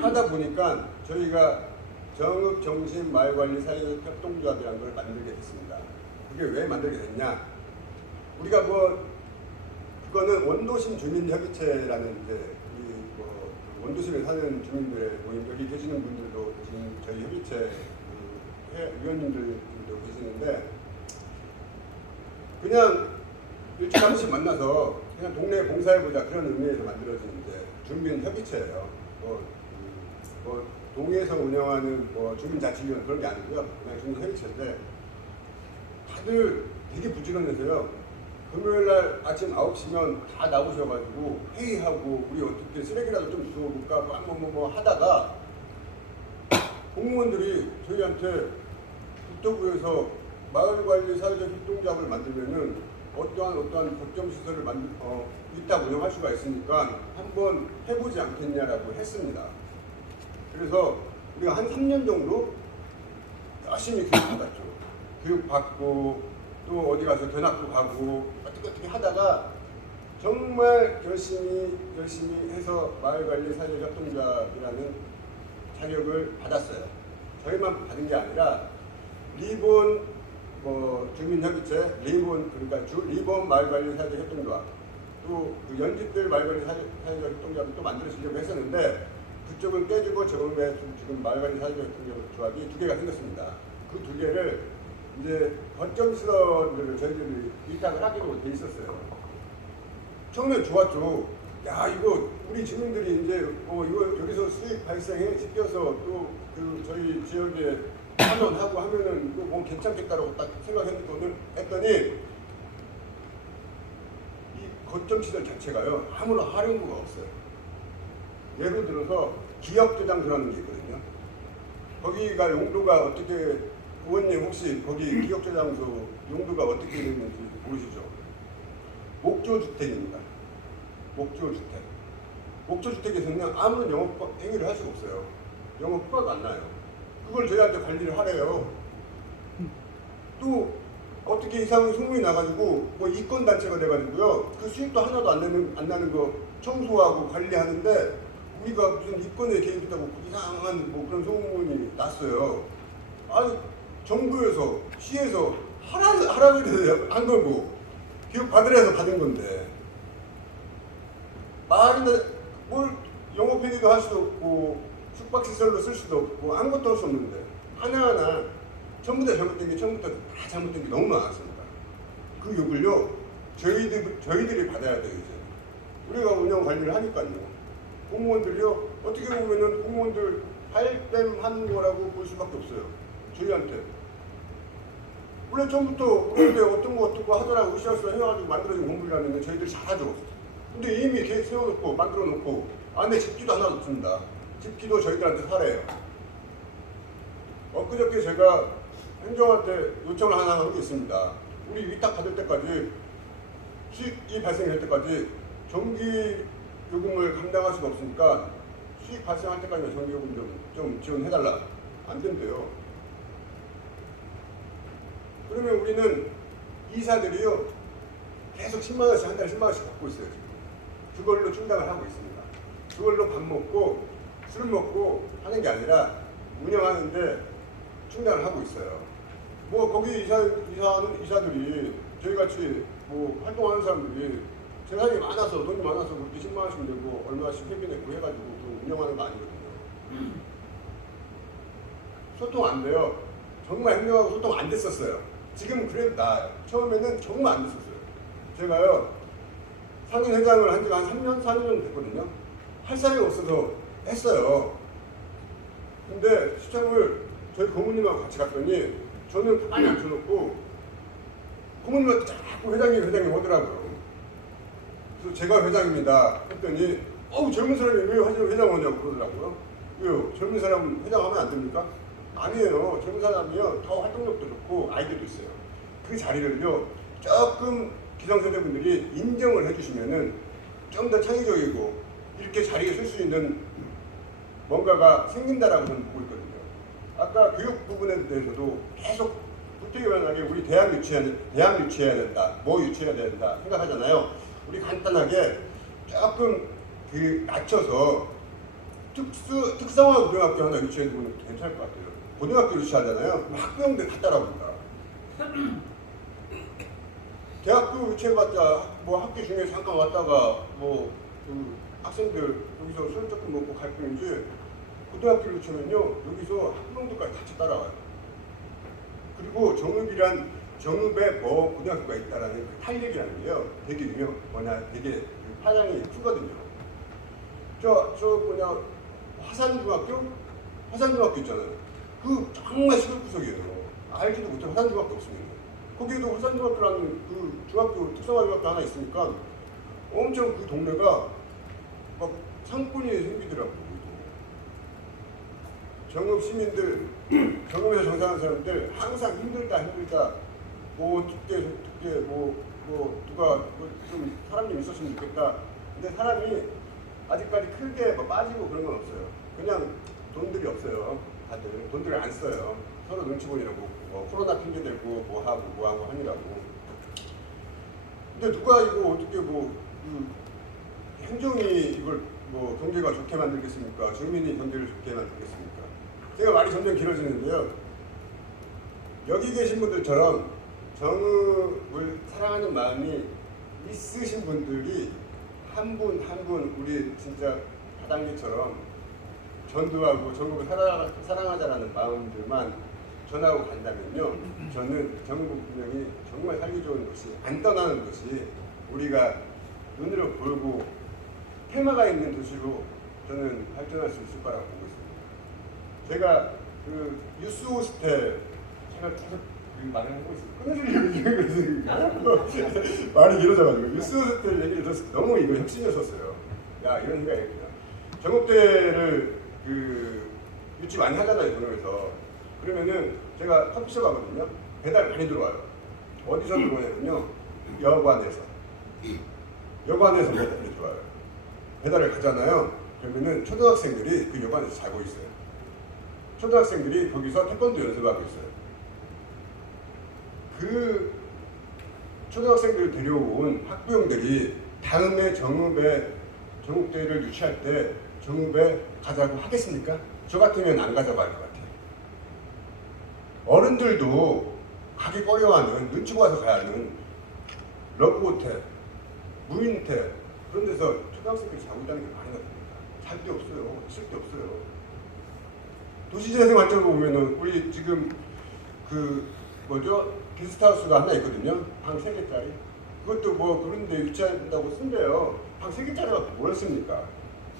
하다 보니까 저희가 정읍정신마을관리사회적 협동조합이라는 걸 만들게 됐습니다. 그게 왜 만들게 됐냐? 우리가 그거는 원도심 주민협의체라는 이제 원도심에 사는 주민들의 모임, 여기 계시는 분들도 지금 저희 협의체 위원님들도 계시는데 그냥 일주일에 한 번씩 만나서 그냥 동네 봉사해보자 그런 의미에서 만들어진 이제 주민협의체예요. 동에서 운영하는 주민자치위원 그런 게 아니고요. 그냥 주민협의체인데 다들 되게 부지런해서요. 금요일날 아침 9시면 다 나오셔가지고 회의하고 우리 어떻게 쓰레기라도 좀 주워볼까 하다가 공무원들이 저희한테 국토부에서 마을관리 사회적 협동조합을 만들면은 어떠한 거점시설을 위탁 운영할 수가 있으니까 한번 해보지 않겠냐라고 했습니다. 그래서 우리가 한 3년 정도 열심히 교육받았죠. 교육받고 또 어디 가서 견학도 가고 어떻게 하다가 정말 열심히 해서 마을관리 사회적 협동조합이라는 자격을 받았어요. 저희만 받은 게 아니라 리본 주민협의체, 리본 마을관리 사회적 협동조합, 또 그 연집들 마을관리 사회적 협동조합이 또 만들어지려고 했었는데 그쪽을 깨지고 지금 마을관리 사회적 협동조합이 2개가 생겼습니다. 그 2개를 이제 거점시설들을 저희들이 위탁을 하기로 돼 있었어요. 처음에 좋았죠. 야 이거 우리 주민들이 이제 이거 여기서 수익 발생해 시켜서 또 저희 지역에 환원하고 하면은 이거 괜찮겠다라고 딱 생각했더니 이 거점시설 자체가요 아무런 활용도가 없어요. 예를 들어서 기업저장소라는 게 있거든요. 거기가 용도가 어떻게 의원님 혹시 거기 기업저장소 용도가 어떻게 되는지 모르시죠? 목조주택입니다. 목조주택에서는 아무런 영업 행위를 할 수가 없어요. 영업 허가가 안 나요. 그걸 저희한테 관리를 하래요. 또 어떻게 이상한 소문이 나가지고 이권단체가 돼가지고요. 그 수익도 하나도 안 나는 거 청소하고 관리하는데 우리가 무슨 이권에 개입했다고 이상한 그런 소문이 났어요. 아니 정부에서 시에서 하라고 해도 안 걸고 교육 받으라 해서 받은 건데 말인데 뭘 영업행위도 할 수도 없고 숙박시설로 쓸 수도 없고 아무것도 할 수 없는데 하나하나 전부 다 잘못된 게 처음부터 다 잘못된 게 너무 많았습니다. 그 욕을요 저희들이 받아야 돼요. 이제 우리가 운영 관리를 하니까요. 공무원들이요 어떻게 보면은 공무원들 할땜한 거라고 볼 수밖에 없어요. 저희한테 원래 처음부터 그런데 어떤 거 하더라고 으쌰으쌰 해가지고 만들어진 공부라는 게 저희들이 잘하죠. 근데 이미 계획 세워놓고 만들어놓고 안에 집기도 하나도 없습니다. 집기도 저희들한테 사래요. 엊그저께 제가 행정한테 요청을 하나 하고 있습니다. 우리 위탁 받을 때까지 수익이 발생할 때까지 전기 요금을 감당할 수가 없으니까 수익 발생할 때까지 전기 요금 좀 지원해달라. 안 된대요. 그러면 우리는 이사들이요 계속 10만 원씩 한 달에 10만 원씩 받고 있어요. 지금. 그걸로 충당을 하고 있습니다. 그걸로 밥 먹고 술 먹고 하는 게 아니라 운영하는데 충당을 하고 있어요. 거기 이사들이 저희같이 활동하는 사람들이 재산이 많아서 돈이 많아서 그렇게 10만 원씩 내고 얼마씩 회비 내고 해가지고 운영하는 거 아니거든요. 소통 안 돼요. 정말 행정하고 소통 안 됐었어요. 지금 그래도 나아요. 처음에는 정말 안 됐었어요. 제가요 상인회장을 한 지가 한 3년, 4년 됐거든요. 할 사람이 없어서 했어요. 근데 시청을 저희 고모님하고 같이 갔더니 저는 가만히 앉혀놓고 고모님한테 자꾸 회장님 하더라고요. 그래서 제가 회장입니다 했더니 젊은 사람이 왜 회장 하냐고 그러더라고요. 왜요? 젊은 사람 회장하면 안 됩니까? 아니에요. 젊은 사람이요 더 활동력도 좋고 아이디어도 있어요. 그 자리를요 조금 기성세대분들이 인정을 해주시면은 좀 더 창의적이고 이렇게 자리에 설 수 있는 뭔가가 생긴다라고 저는 보고 있거든요. 아까 교육 부분에 대해서도 계속 불태어나게 우리 대학 유치해야 된다, 뭐 유치해야 된다 생각하잖아요. 우리 간단하게 조금 낮춰서 특성화 고등학교 하나 유치해두면 괜찮을 것 같아요. 고등학교 유치하잖아요. 학부형들 다 따라옵니다. 대학교 유치해봤자 뭐 학교 중에 잠깐 왔다가 그 학생들 여기서 술 조금 먹고 갈 뿐이지 고등학교 유치하면요 여기서 학부형들까지 같이 따라와요. 그리고 정읍에 뭐 고등학교가 있다라는 그 탄력이라는 게요 되게 되게 파장이 크거든요. 화산중학교 있잖아요. 그 정말 시골구석이에요. 알지도 못해 화산중학교 없습니다. 거기에도 화산중학교라는 그 중학교 특성화 중학교 하나 있으니까 엄청 그 동네가 막 상권이 생기더라고요. 정읍 시민들, 정읍에서 정상한 사람들 항상 힘들다 뭐 특게 누가 좀 사람 좀 있었으면 좋겠다. 근데 사람이 아직까지 크게 빠지고 그런 건 없어요. 그냥 돈들이 없어요. 다들 돈들을 안 써요. 서로 눈치 보이라고 코로나 핑계 대고 뭐 하고 하느라고. 근데 누가 이거 어떻게 행정이 이걸 경제가 좋게 만들겠습니까? 주민이 경제를 좋게 만들겠습니까? 제가 말이 점점 길어지는데요. 여기 계신 분들처럼 정읍을 사랑하는 마음이 있으신 분들이 한 분 한 분 우리 진짜 다단계처럼 전도하고 정읍을 사랑하자라는 마음들만 전하고 간다면요. 저는 정읍 분명히 정말 살기 좋은 도시, 안 떠나는 도시, 우리가 눈으로 보고 테마가 있는 도시로 저는 발전할 수 있을 거라고 보고 있습니다. 제가 그 유스 호스텔 제가 계속 말을 하고 있어요. 말이 길어져가지고 유스 호스텔 얘기를 들었을 때 너무 이거 혁신이었었어요. 야 이런 생각이구나. 정읍대를 유치 많이 하잖아요 본업에서. 그러면은 제가 커피숍 가거든요. 배달 많이 들어와요. 어디서 들어오냐면요. 여관에서 배달이 들어와요. 배달을 가잖아요. 그러면은 초등학생들이 그 여관에서 자고 있어요. 초등학생들이 거기서 태권도 연습하고 있어요. 그 초등학생들을 데려온 학부형들이 다음에 정읍대를 유치할 때 정읍에 가자고 하겠습니까? 저 같으면 안 가자고 할 것 같아요. 어른들도 가기 꺼려하는 눈치 보아서 가야 하는 러브호텔, 무인호텔 그런 데서 초등학생들이 자고 있다는 게 말이 됩니까? 잘 데 없어요. 있을 데 없어요. 도시재생 관점으로 보면은 우리 지금 게스트하우스가 하나 있거든요. 방 3개짜리. 그것도 그런데 유치한다고 쓴대요. 방 3개짜리가 뭘 씁니까?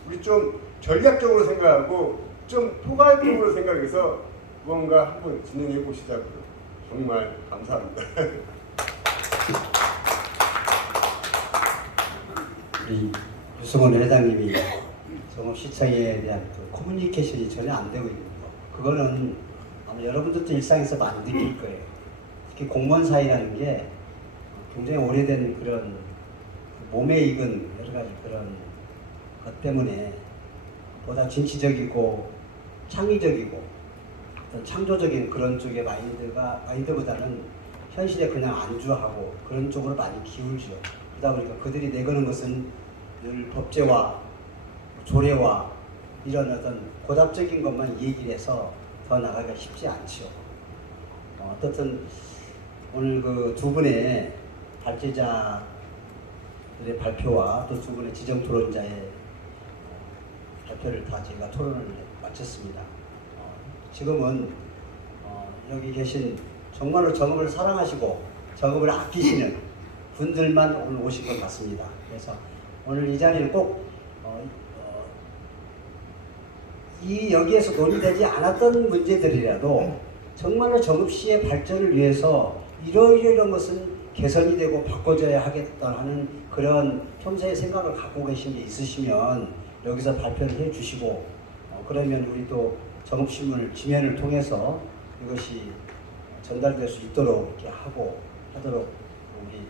우리 좀 전략적으로 생각하고 좀 포괄적으로 생각해서 무언가 한번 진행해 보시자고요. 정말 감사합니다. 우리 유승원 회장님이 정읍시청에 대한 커뮤니케이션이 전혀 안 되고 있는 거. 그거는 아마 여러분들도 일상에서 많이 느낄 거예요. 특히 공무원 사이라는 게 굉장히 오래된 그런 몸에 익은 여러 가지 그런 것 때문에 보다 진취적이고 창의적이고 어떤 창조적인 그런 쪽의 마인드보다는 현실에 그냥 안주하고 그런 쪽으로 많이 기울죠. 그러다 보니까 그들이 내거는 것은 늘 법제와 조례와 이런 어떤 고답적인 것만 얘기를 해서 더 나가기가 쉽지 않죠. 어떻든 오늘 그 두 분의 발제자들의 발표와 또 두 분의 지정 토론자의 발표를 다 저희가 토론을 마쳤습니다. 지금은 여기 계신 정말로 정읍을 사랑하시고 정읍을 아끼시는 분들만 오늘 오신 것 같습니다. 그래서 오늘 이 자리는 꼭 여기에서 논의되지 않았던 문제들이라도 정말로 정읍시의 발전을 위해서 이런 것은 개선이 되고 바꿔줘야 하겠다 하는 그런 평소의 생각을 갖고 계신 게 있으시면 여기서 발표를 해주시고 그러면 우리 또 정읍신문 지면을 통해서 이것이 전달될 수 있도록 이렇게 하도록 우리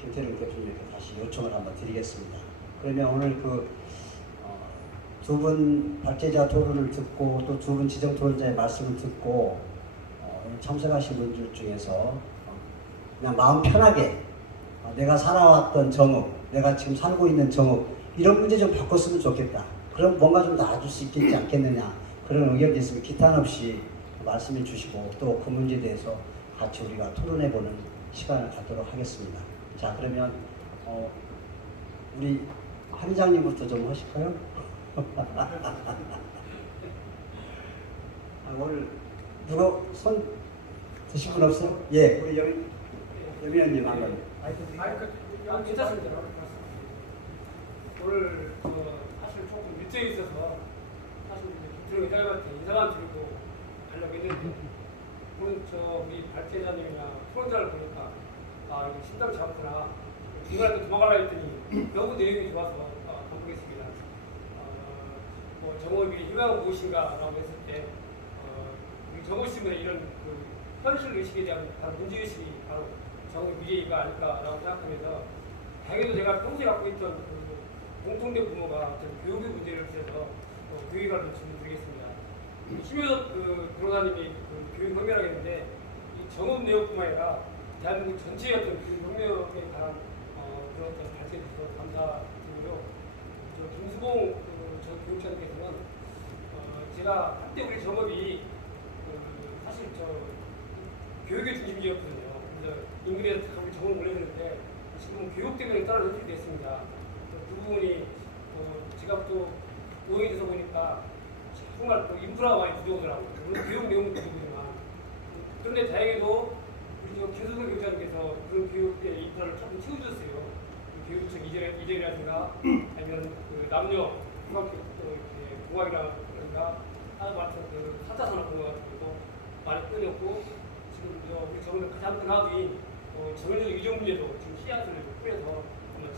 김태룡 대표님께 다시 요청을 한번 드리겠습니다. 그러면 오늘 두 분 발제자 토론을 듣고 또 두 분 지정 토론자의 말씀을 듣고 오늘 참석하신 분들 중에서 그냥 마음 편하게 내가 살아왔던 정읍, 내가 지금 살고 있는 정읍 이런 문제 좀 바꿨으면 좋겠다. 그럼 뭔가 좀 나아질 수 있겠지 않겠느냐 그런 의견이 있으면 기탄 없이 말씀해 주시고 또 그 문제에 대해서 같이 우리가 토론해보는 시간을 갖도록 하겠습니다. 자 그러면 우리 한 회장님부터 좀 하실까요? 오늘 누가 손 드신 분 없어요? 예, 우리 여미원님 한 번. 괜찮습니다. 오늘 사실 조금 일정이 있어서 사실 김태룡 회장님한테 인사만 드리고 가려고 했는데 오늘 우리 발제자님이나 토론자를 보니까 이거 심상치 않구나. 중간에 또 도망가려 했더니 너무 내용이 좋아서 가보겠습니다. 정읍이 유명한 무엇인가라고 했을 때 우리 정읍신문의 이런 현실 의식에 대한 바로 문제 의식이 바로 정읍 미래가 아닐까라고 생각하면서 당연히 제가 평소에 갖고 있던 공통된 부모가 어떤 교육의 문제를 주셔서 교육을 좀 질문드리겠습니다. 심효섭 변호사님이 교육혁명이라고 했는데 이 정읍 내용뿐만 아니라 대한민국 전체의 어떤 교육혁명에 관한 그런 어떤 발제에 주셔서 감사드리고요. 김수봉 전 교육자님께서는 제가 한때 우리 정읍이 사실 교육의 중심지였거든요. 그래서 인근에서 우리 정읍을 올려드는데 지금 교육 때문에 떨어져 됐습니다. 그 부분이 제가 또 고용이 돼서 보니까 정말 인프라가 많이 부족하더라고요. 물론 교육 내용도 부족하지만 그런데 다행히도 우리 김수봉 교육자님께서 그런 교육의 인프라를 조금 채워주셨어요. 교육청 이전이라든가 아니면 남녀 공학이라든가 같은 사자산업 공학 같은 것도 많이 끌렸고 지금 우리 정읍의 가장 큰 학위인 정현적 위정 문제도 지금 씨앗을 뿌려서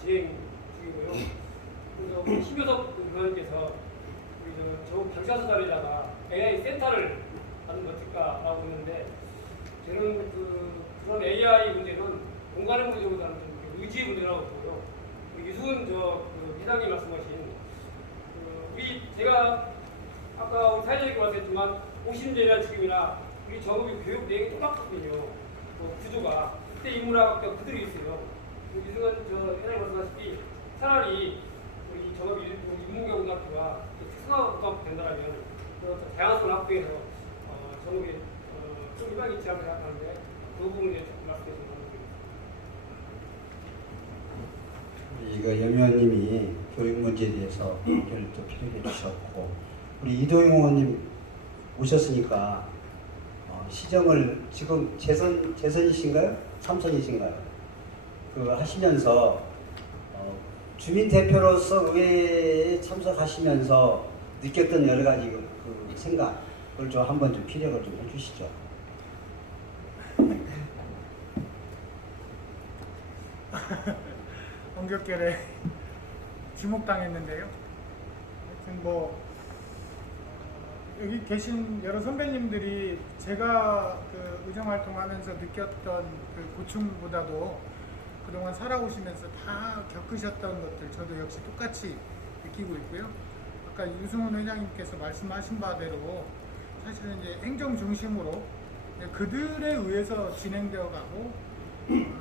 진행 중이고요. 그래서 우리 심효섭 의원님께서 우리 정읍 방사수단에다가 AI 센터를 하는 게 어떨까라고 했는데 저는 그런 AI 문제는 공간의 문제보다는 좀 의지의 문제라고 보고요. 유승훈 회장님 말씀하신 제가 아까 우리 사회자님께 말씀했지만 50년이나 지금이나 우리 정읍의 교육 내용이 똑같거든요. 구조가 그때 인문학과 그대로 있어요. 유승훈 회장님 말씀하셨다시피 차라리 우리 정읍 인문계고등학교가 특성화고등학교 된다면 그런 다양성을 확보해서 정읍에 좀 희망이 있지 않나 생각하는데 그 부분에 대해서 말씀해 주시면 이거 염의원님이 교육 문제에 대해서 의견을 또 필요해 주셨고 우리 이도영 의원님 오셨으니까 시정을 지금 재선이신가요? 삼선이신가요? 하시면서 주민 대표로서 의회에 참석하시면서 느꼈던 여러 가지 생각을 좀 한번 좀 피력을 좀 해주시죠. 공격결에 지목당했는데요. 하여튼 여기 계신 여러 선배님들이 제가 의정활동하면서 느꼈던 고충보다도 그동안 살아오시면서 다 겪으셨던 것들 저도 역시 똑같이 느끼고 있고요. 아까 유승훈 회장님께서 말씀하신 바대로 사실은 이제 행정 중심으로 그들에 의해서 진행되어 가고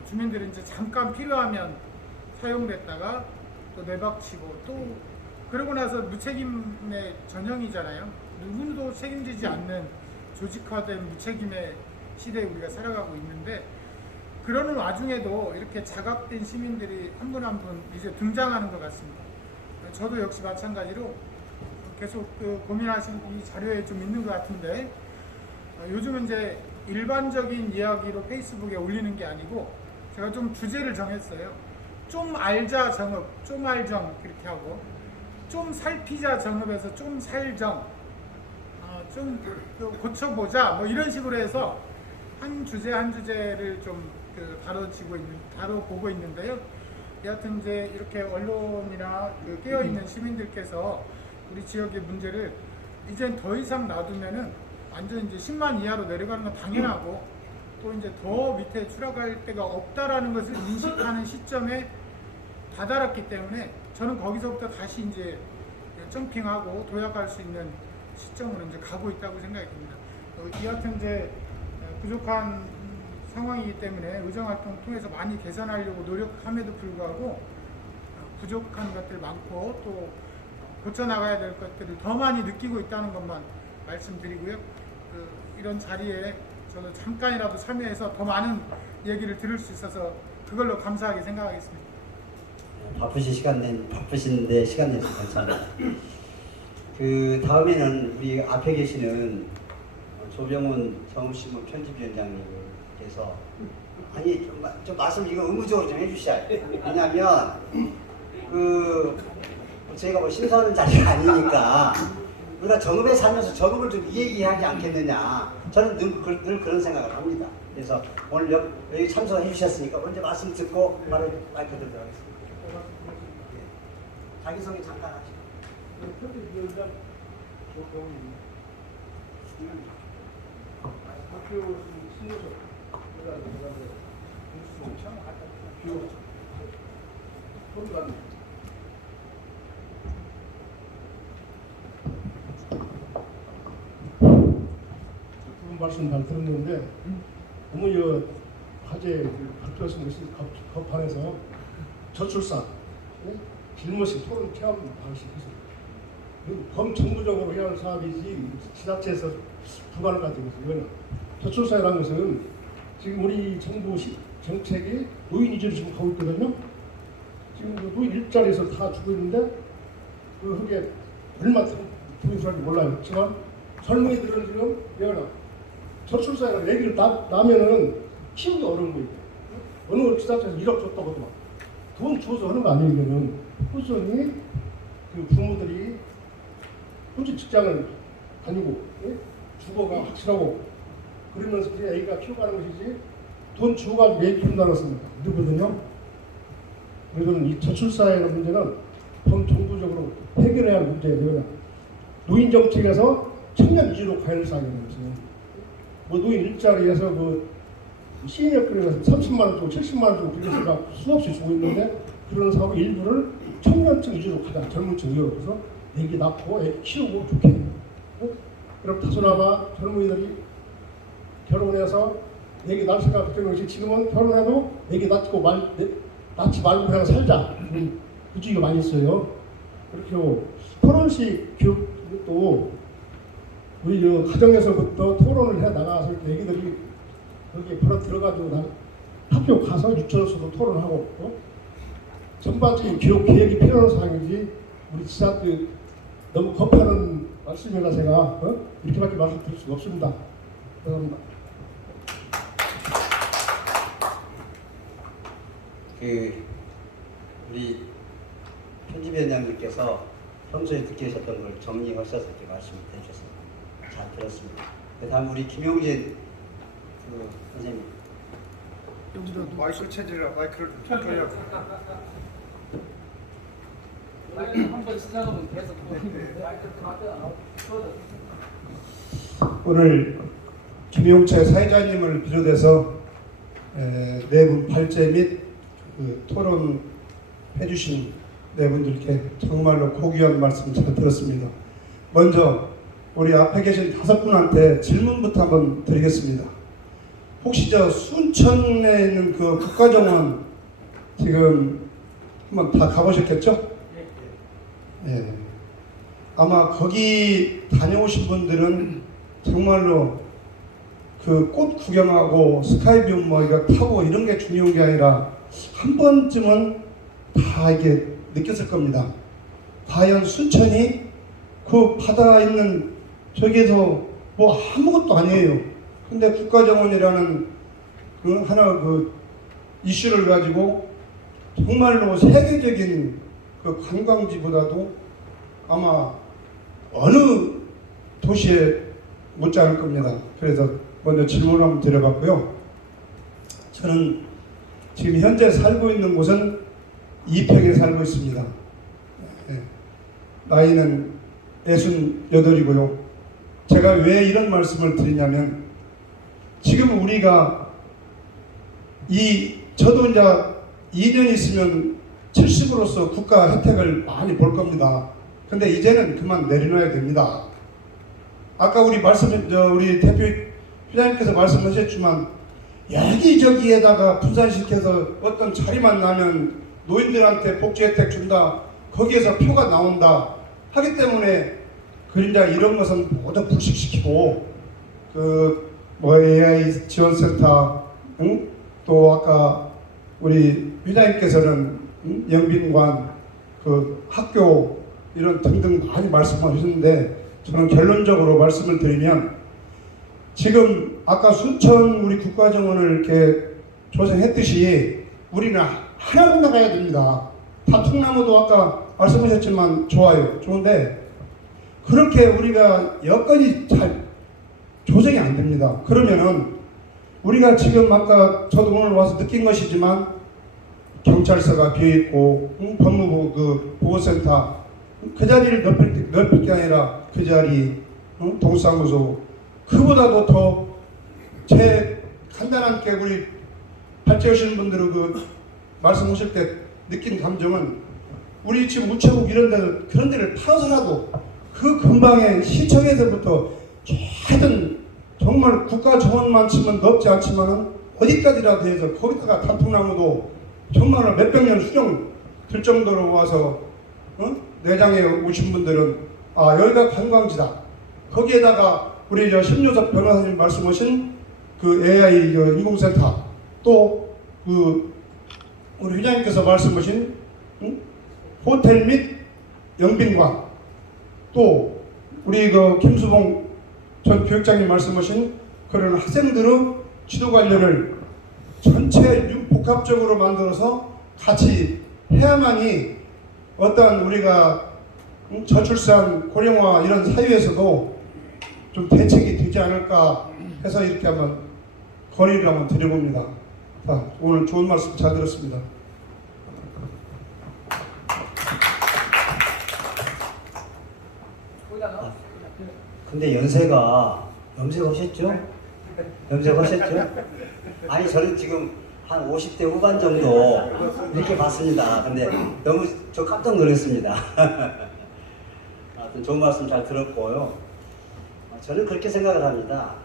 주민들은 이제 잠깐 필요하면 사용됐다가 또 내박치고 또 그러고 나서 무책임의 전형이잖아요. 누구도 책임지지 않는 조직화된 무책임의 시대에 우리가 살아가고 있는데 그러는 와중에도 이렇게 자각된 시민들이 한 분 한 분 이제 등장하는 것 같습니다. 저도 역시 마찬가지로 계속 고민하신 이 자료에 좀 있는 것 같은데 요즘은 이제 일반적인 이야기로 페이스북에 올리는 게 아니고 제가 좀 주제를 정했어요. 좀 알자 정읍, 좀 알정 그렇게 하고, 좀 살피자 정읍에서 좀 살정, 좀 고쳐보자 뭐 이런 식으로 해서 한 주제 한 주제를 좀 다뤄보고 있는데요. 여하튼 이제 이렇게 언론이나 깨어 있는 시민들께서 우리 지역의 문제를 이젠 더 이상 놔두면은 완전 이제 10만 이하로 내려가는 건 당연하고, 또 이제 더 밑에 추락할 데가 없다라는 것을 인식하는 시점에 다다랐기 때문에 저는 거기서부터 다시 이제 점핑하고 도약할 수 있는 시점으로 이제 가고 있다고 생각이 듭니다. 여하튼 이제 부족한 상황이기 때문에 의정활동 통해서 많이 개선하려고 노력함에도 불구하고 부족한 것들 많고 또 고쳐나가야 될 것들을 더 많이 느끼고 있다는 것만 말씀드리고요. 이런 자리에 저도 잠깐이라도 참여해서 더 많은 얘기를 들을 수 있어서 그걸로 감사하게 생각하겠습니다. 바쁘신데 시간 내서 감사합니다. 그 다음에는 우리 앞에 계시는 조병훈 정읍신문 편집위원장님께서 좀 말씀 이거 의무적으로 좀 해주셔야 돼요. 왜냐하면 저희가 뭐 심사하는 자리가 아니니까 우리가 정읍에 살면서 정읍을 좀 얘기하지 않겠느냐, 저는 늘 그런 생각을 합니다. 그래서 오늘 여기 참석해 주셨으니까 먼저 말씀 듣고 바로 마이크 들도록 하겠습니다. 자기소개 잠깐 하시죠. 편집위원장 조병훈입니다. 학교 신고서 그다음에 뉴스 참 비워 소리가 그런 말씀 잘 들었는데 어머니 화제 발표하신 것이 법안에서 저출산 길모식 토론 체험 방식에서 범정부적으로 해야 할 사업이지 지자체에서 부과를 가지고 있어요. 이거는 저출산이라는 것은 지금 우리 정부 정책이 노인 위주로 지금 가고 있거든요. 지금 그 노인 일자리에서 다 주고 있는데 그게 얼마 돈이 들어갈지 몰라요. 그렇지만 젊은이들은 지금 얘가 저출산이라는 애기를 낳으면은 키우기 어려운 거예요. 어느 지자체에서 1억 줬다고 하더만 돈 주어서 하는 거 아니에요. 이거는 꾸준히 그 부모들이 현직 직장을 다니고 주거가 확실하고 그러면서 이제 애기가 키워가는 것이지 돈 주어가지고 애기 키운다는 것은 이러거든요. 그래서는 이 저출산이라는 문제는 범정부적으로 해결해야 할 문제예요. 노인 정책에서 청년 위주로 가야 할 사항이라는 거죠. 뭐 노인 일자리에서 그 시니어급에서 30만 원 주고 70만 원 주고 그래서 수없이 주고 있는데 그런 사업 일부를 청년층 위주로 가자. 젊은층 위주로 해서 애기 낳고 애기 키우고 좋게. 그럼 다소나마 젊은이들이 결혼해서 애기 낳을 생각 되는 것이 지금은 결혼해도 애기 낳지 말고 그냥 살자. 그 주의가 많이 있어요. 그렇게 하고 토론식 교육도 우리 가정에서부터 토론을 해 나가서 애기들이 거기에 바로 들어가지고 학교 가서 유치원에서도 토론하고 전반적인 교육 계획이 필요한 사항이지 우리 지자체 너무 겁하는 말씀이라 제가 이렇게밖에 말씀드릴 수가 없습니다. 감사합니다. 우리 편집위원장님께서 평소에 듣게 하셨던 걸 정리하셔서 이렇게 말씀을 해주셨습니다. 잘 들었습니다. 다음 우리 김용진 선생님. 여기도 마이크 체질이라 마이크를 좀 켜려고. 한번 시작하면 계속 오늘 김용채 사회자님을 비롯해서 네 분 발제 및 토론 해주신 네 분들께 정말로 고귀한 말씀 잘 들었습니다. 먼저 우리 앞에 계신 5분한테 질문부터 한번 드리겠습니다. 혹시 저 순천에 있는 그 국가정원 지금 한번 다 가보셨겠죠? 네. 아마 거기 다녀오신 분들은 정말로 그 꽃 구경하고 스카이뷰 뭐 이거 타고 이런 게 중요한 게 아니라 한 번쯤은 다 이게 느꼈을 겁니다. 과연 순천이 그 바다 있는 저기에서 뭐 아무것도 아니에요. 근데 국가정원이라는 그 하나 그 이슈를 가지고 정말로 세계적인 그 관광지보다도 아마 어느 도시에 못지 않을 겁니다. 그래서 먼저 질문을 한번 드려봤고요. 저는 지금 현재 살고 있는 곳은 이평에 살고 있습니다. 네. 나이는 68이고요. 제가 왜 이런 말씀을 드리냐면 지금 우리가 저도 이제 2년 있으면 70으로서 국가 혜택을 많이 볼 겁니다. 근데 이제는 그만 내려놔야 됩니다. 아까 우리 우리 대표 회장님께서 말씀하셨지만 여기저기에다가 분산시켜서 어떤 자리만 나면 노인들한테 복지 혜택 준다. 거기에서 표가 나온다. 하기 때문에 그러니까 이런 것은 모두 불식시키고 AI 지원센터, 또 아까 우리 회장님께서는 영빈관, 학교 이런 등등 많이 말씀하셨는데 저는 결론적으로 말씀을 드리면 지금 아까 순천 우리 국가정원을 이렇게 조성했듯이 우리는 하나로 나가야 됩니다. 다 통나무도 아까 말씀하셨지만 좋은데 그렇게 우리가 여건이 잘 조정이 안 됩니다. 그러면은 우리가 지금 아까 저도 오늘 와서 느낀 것이지만 경찰서가 비어있고 법무부 보호센터 그 자리를 넓힐 게 아니라 그 자리 동사무소 그보다도 더 제 간단한 게 우리 발제 오시는 분들은 말씀하실 때 느낀 감정은 우리 지금 우체국 그런 데를 팔아서라도 그 근방에 시청에서부터 하여튼 정말 국가 정원만 치면 넓지 않지만은 어디까지라도 해서 거기다가 단풍나무도 정말 몇백 년 수령 될 정도로 와서 내장에 오신 분들은 여기가 관광지다. 거기에다가 우리 심요섭 변호사님 말씀하신 AI 인공센터 또 우리 회장님께서 말씀하신 호텔 및 영빈관 또 우리 김수봉 전 교육장님 말씀하신 그런 학생들의 지도 관련을 전체 복합적으로 만들어서 같이 해야만이 어떤 우리가 저출산 고령화 이런 사회에서도 좀 대책이 되지 않을까 해서 이렇게 한번 건의를 한번 드려봅니다. 오늘 좋은 말씀 잘 들었습니다. 근데 염색하셨죠? 염색하셨죠? 아니 저는 지금 한 50대 후반 정도 이렇게 봤습니다. 근데 너무 저 깜짝 놀랐습니다. 하여튼 좋은 말씀 잘 들었고요. 저는 그렇게 생각을 합니다.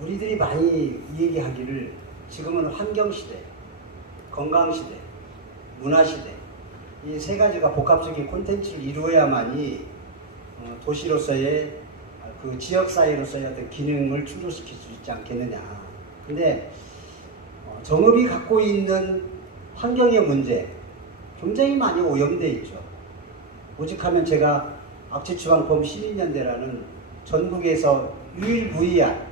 우리들이 많이 얘기하기를 지금은 환경시대, 건강시대, 문화시대 이 세 가지가 복합적인 콘텐츠를 이루어야만이 도시로서의 지역사회로서의 어떤 기능을 충족시킬 수 있지 않겠느냐. 근데 정읍이 갖고 있는 환경의 문제 굉장히 많이 오염되어 있죠. 오직하면 제가 악취추방범 시민연대라는 전국에서 유일무이한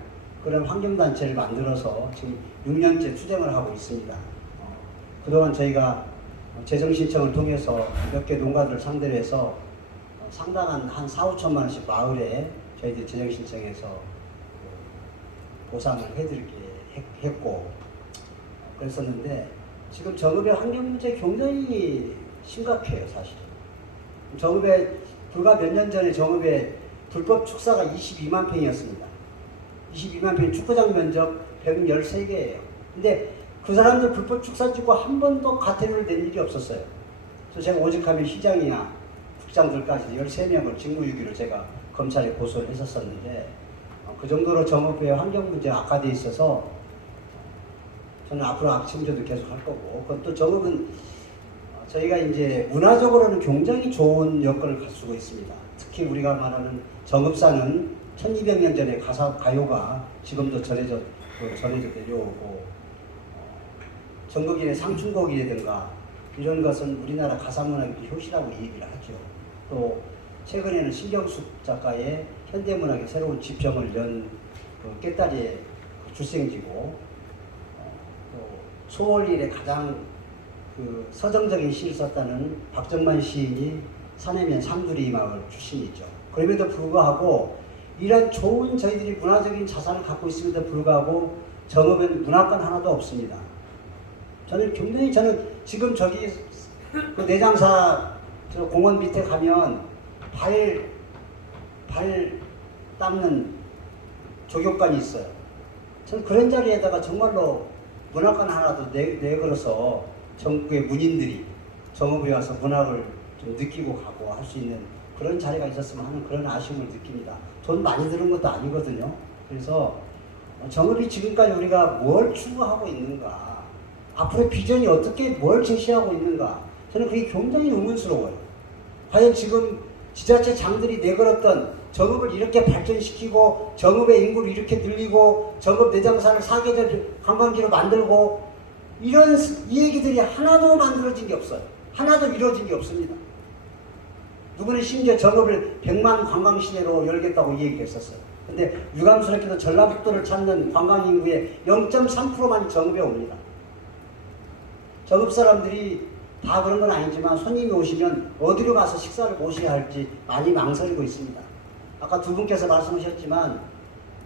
그런 환경단체를 만들어서 지금 6년째 투쟁을 하고 있습니다. 그동안 저희가 재정신청을 통해서 몇 개 농가들을 상대로 해서 상당한 한 4~5천만 원씩 마을에 저희들 재정신청해서 보상을 해드리게 했고 그랬었는데 지금 정읍의 환경 문제 굉장히 심각해요. 사실 정읍에 불과 몇 년 전에 정읍에 불법 축사가 22만 평이었습니다. 22만 평 축구장 면적 113개예요. 근데 그 사람들 불법 축사 짓고 한 번도 가태료를 낸 일이 없었어요. 그래서 제가 오직하면 시장이나 국장들까지 13명을 직무유기로 제가 검찰에 고소를 했었었는데 그 정도로 정읍의 환경 문제가 악화되어 있어서 저는 앞으로 악침조도 계속 할 거고 그것도 정읍은 저희가 이제 문화적으로는 굉장히 좋은 여건을 갖추고 있습니다. 특히 우리가 말하는 정읍사는 1200년 전에 가요가 지금도 전해져 내려오고 전국인의 상춘곡이라든가 이런 것은 우리나라 가사문학의 효시라고 얘기를 하죠. 또 최근에는 신경숙 작가의 현대문학의 새로운 지평을 연 깨딸이의 출생지고 또 소월일에 가장 그 서정적인 시를 썼다는 박정만 시인이 사내면 삼두리 마을 출신이죠. 그럼에도 불구하고 이런 좋은 저희들이 문화적인 자산을 갖고 있음에도 불구하고 정읍엔 문화관 하나도 없습니다. 저는 지금 저기 그 내장사 저 공원 밑에 가면 발 닦는 조교관이 있어요. 저는 그런 자리에다가 정말로 문화관 하나도 내걸어서 전국의 문인들이 정읍에 와서 문학을 좀 느끼고 가고 할 수 있는 그런 자리가 있었으면 하는 그런 아쉬움을 느낍니다. 돈 많이 드는 것도 아니거든요. 그래서 정읍이 지금까지 우리가 뭘 추구하고 있는가, 앞으로 비전이 어떻게 뭘 제시하고 있는가, 저는 그게 굉장히 의문스러워요. 과연 지금 지자체장들이 내걸었던 정읍을 이렇게 발전시키고 정읍의 인구를 이렇게 늘리고 정읍 내장산을 사계절 관광지로 만들고 이런 이 얘기들이 하나도 만들어진 게 없어요. 하나도 이루어진 게 없습니다. 누구는 심지어 정읍을 100만 관광시내로 열겠다고 얘기했었어요. 근데 유감스럽게도 전라북도를 찾는 관광인구의 0.3%만 정읍에 옵니다. 정읍 사람들이 다 그런 건 아니지만 손님이 오시면 어디로 가서 식사를 모셔야 할지 많이 망설이고 있습니다. 아까 두 분께서 말씀하셨지만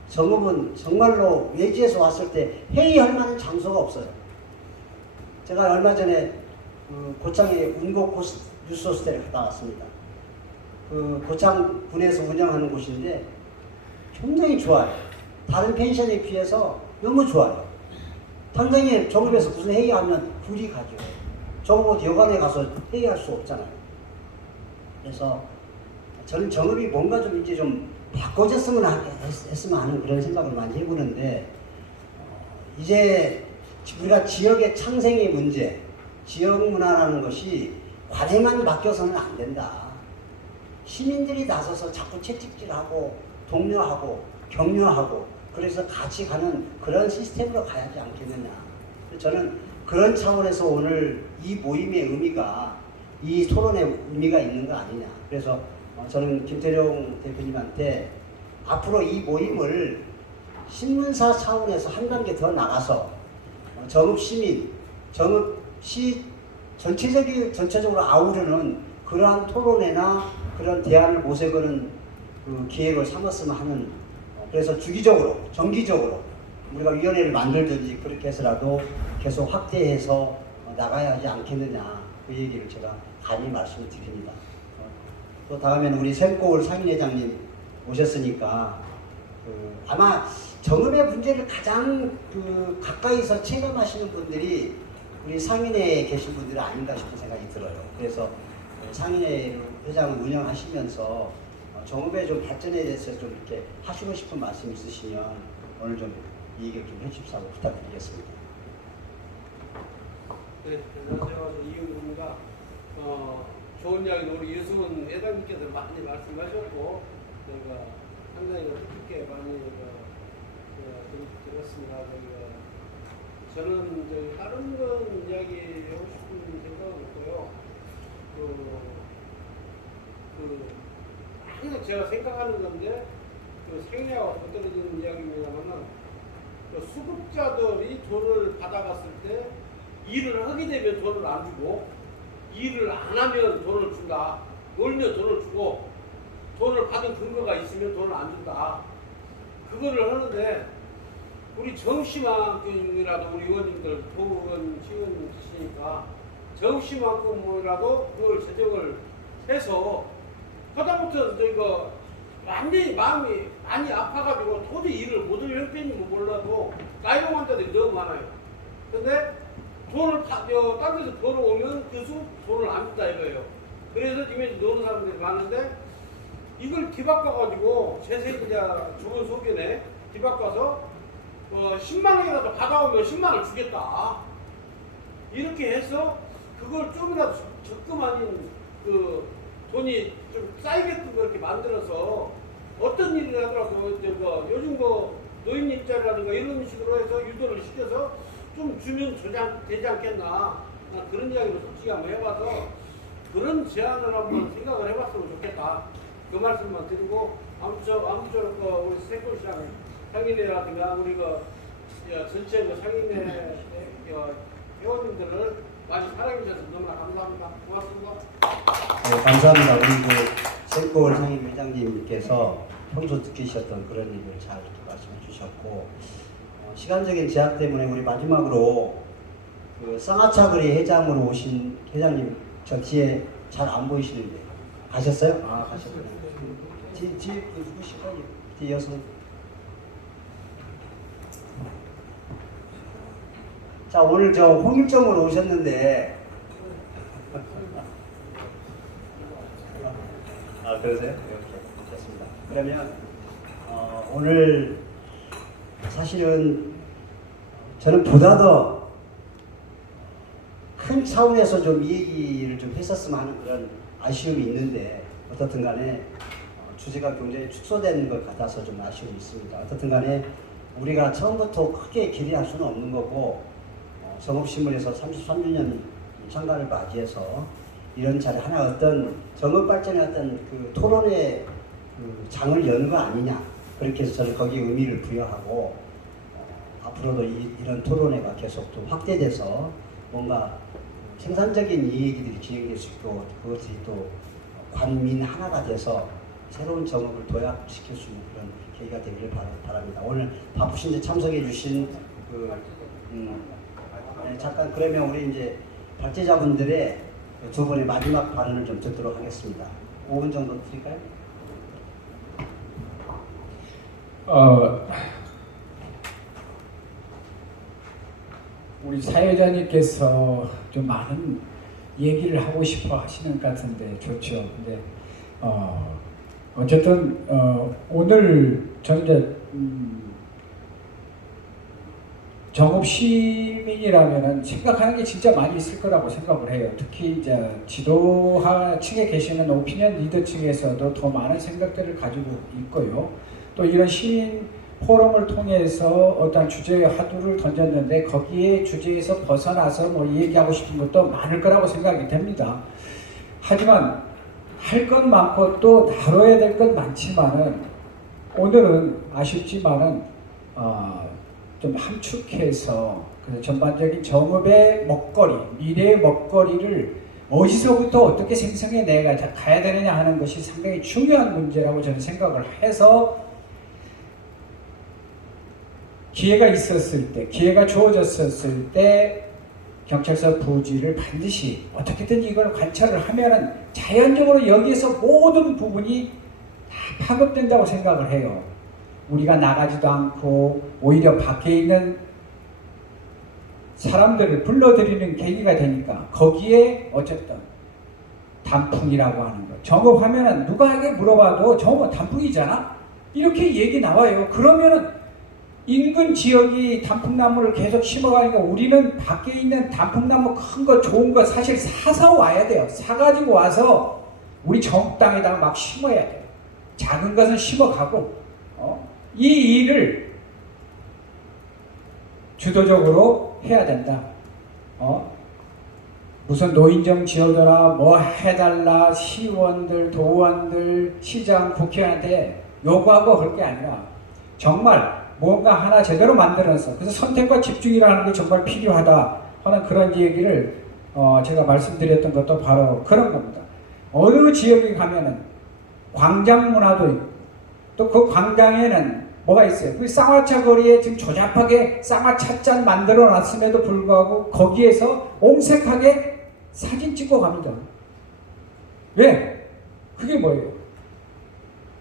정읍은 정말로 외지에서 왔을 때 회의할 만한 장소가 없어요. 제가 얼마 전에 고창에 운곡 유스 호스텔에 갔다 왔습니다. 고창군에서 운영하는 곳인데 굉장히 좋아요. 다른 펜션에 비해서 너무 좋아요. 당장에 정읍에서 무슨 회의하면 둘이 가죠. 정읍 여관에 가서 회의할 수 없잖아요. 그래서 저는 정읍이 뭔가 좀 이제 좀 바꿔졌으면 했으면 하는 그런 생각을 많이 해보는데 이제 우리가 지역의 창생의 문제, 지역 문화라는 것이 관에만 맡겨서는 안 된다. 시민들이 나서서 자꾸 채찍질하고 독려하고 격려하고 그래서 같이 가는 그런 시스템으로 가야지 않겠느냐. 저는 그런 차원에서 오늘 이 모임의 의미가 이 토론의 의미가 있는 거 아니냐. 그래서 저는 김태룡 대표님한테 앞으로 이 모임을 신문사 차원에서 한 단계 더 나가서 정읍 시민, 정읍 시 전체적으로 아우르는 그러한 토론회나 그런 대안을 모색하는 그 기획을 삼았으면 하는, 그래서 주기적으로 정기적으로 우리가 위원회를 만들든지 그렇게 해서라도 계속 확대해서 나가야 하지 않겠느냐, 그 얘기를 제가 감히 말씀을 드립니다. 또 다음에는 우리 샘골 상인회장님 오셨으니까 아마 정읍의 문제를 가장 가까이서 체감하시는 분들이 우리 상인회에 계신 분들이 아닌가 싶은 생각이 들어요. 그래서 상인회 회장을 운영하시면서 정읍의 좀 발전에 대해서 좀 이렇게 하시고 싶은 말씀 있으시면 오늘 좀 얘기를 좀 해주십사고 부탁드리겠습니다. 네, 안녕하세요. 이윤구입니다. 좋은 이야기 우리 유승훈 회장님께서 많이 말씀하셨고 저희가 상당히 뜻깊게 많이 들었습니다. 저는 다른 건 이야기하고 싶은 생각은 없고요. 항상 제가 생각하는 건데 상인회와 떨어지는 이야기입니다만은 수급자들이 돈을 받아갔을 때 일을 하게 되면 돈을 안 주고 일을 안 하면 돈을 준다. 놀면 돈을 주고 돈을 받은 근거가 있으면 돈을 안 준다. 그거를 하는데 우리 정시만큼이라도 우리 의원님들 도의원 지원이시니까 정시만큼이라도 그걸 제정을 해서 하다부터 저희가 완전히 마음이 많이 아파가지고 도저히 일을 못할 형편이면 몰라도 나이롱 환자들이 너무 많아요. 근데 돈을 딴 데서 벌어오면 교수 돈을 안 준다 이거예요. 그래서 지금 노는 사람들이 많은데 이걸 뒤바꿔가지고 제세자 주문 소견에 뒤바꿔서 10만 원이라도 받아오면 10만 원 주겠다. 이렇게 해서 그걸 좀이라도 적금 아닌 돈이 좀 쌓이게끔 그렇게 만들어서 어떤 일을 하더라도 요즘 노인 일자리라든가 이런 식으로 해서 유도를 시켜서 좀 주면 되지 않겠나. 그런 이야기를 솔직히 한번 해봐서 그런 제안을 한번 생각을 해봤으면 좋겠다. 그 말씀만 드리고 아무쪼록 우리 세골시장 상인회라든가 우리가 전체 상인회 회원님들을 많이 사랑해 주셔서 너무나 감사합니다. 고맙습니다. 네, 감사합니다. 우리 생골 상임 회장님께서 평소 느끼셨던 그런 일을 잘 말씀해 주셨고, 시간적인 제약 때문에 우리 마지막으로 그 쌍화차거리 회장으로 오신 회장님 저 뒤에 잘 안 보이시는데 가셨어요? 아, 가셨구나. 뒤에 누구실까요? 뒤에 여성. 자, 오늘 저 홍일점으로 오셨는데 아, 그러세요? 이렇게 좋습니다. 그러면 오늘 사실은 저는 보다 더 큰 차원에서 좀 이 얘기를 좀 했었으면 하는 그런 아쉬움이 있는데, 어떻든 간에 주제가 굉장히 축소된 것 같아서 좀 아쉬움이 있습니다. 어떻든 간에 우리가 처음부터 크게 기대할 수는 없는 거고, 정읍신문에서 33주년 창간을 맞이해서 이런 자리 하나 어떤 정읍 발전의 어떤 그 토론의 그 장을 여는 거 아니냐, 그렇게 해서 저는 거기에 의미를 부여하고, 앞으로도 이런 토론회가 계속 또 확대돼서 뭔가 생산적인 얘기들이 진행될 수 있고, 그것이 또 관민 하나가 돼서 새로운 정읍을 도약시킬 수 있는 그런 계기가 되기를 바랍니다. 오늘 바쁘신데 참석해 주신 네, 잠깐 그러면 우리 이제 발제자분들의 두 분의 마지막 발언을 좀 듣도록 하겠습니다. 5분 정도 드릴까요? 우리 사회자님께서 좀 많은 얘기를 하고 싶어 하시는 것 같은데 좋죠. 근데 어쨌든 오늘 저는 이제 정읍 시민이라면은 생각하는 게 진짜 많이 있을 거라고 생각을 해요. 특히 이제 지도하 층에 계시는 오피니언 리더 층에서도 더 많은 생각들을 가지고 있고요. 또 이런 시민 포럼을 통해서 어떤 주제의 화두를 던졌는데 거기에 주제에서 벗어나서 뭐 얘기하고 싶은 것도 많을 거라고 생각이 됩니다. 하지만 할 건 많고 또 다뤄야 될 건 많지만은 오늘은 아쉽지만은 좀 함축해서 그래서 전반적인 정읍의 먹거리, 미래의 먹거리를 어디서부터 어떻게 생성해 내가 가야 되느냐 하는 것이 상당히 중요한 문제라고 저는 생각을 해서 기회가 있었을 때, 기회가 주어졌었을 때 경찰서 부지를 반드시 어떻게든 이걸 관찰을 하면은 자연적으로 여기에서 모든 부분이 다 파급된다고 생각을 해요. 우리가 나가지도 않고 오히려 밖에 있는 사람들을 불러들이는 계기가 되니까 거기에 어쨌든 단풍이라고 하는 거. 정읍하면은 누가에게 물어봐도 정읍은 단풍이잖아? 이렇게 얘기 나와요. 그러면은 인근 지역이 단풍나무를 계속 심어가니까 우리는 밖에 있는 단풍나무 큰 거 좋은 거 사실 사서 와야 돼요. 사가지고 와서 우리 정읍 땅에다가 막 심어야 돼요. 작은 것은 심어가고 이 일을 주도적으로 해야 된다. 무슨 노인정 지어줘라, 뭐 해달라, 시의원들, 도원들, 시장, 국회의원한테 요구하고 할 게 아니라 정말 뭔가 하나 제대로 만들어서 그래서 선택과 집중이라는 게 정말 필요하다 하는 그런 얘기를 제가 말씀드렸던 것도 바로 그런 겁니다. 어느 지역에 가면은 광장 문화도 있고 또 그 광장에는 뭐가 있어요? 그 쌍화차 거리에 지금 조잡하게 쌍화차 잔 만들어 놨음에도 불구하고 거기에서 옹색하게 사진 찍고 갑니다. 왜? 그게 뭐예요?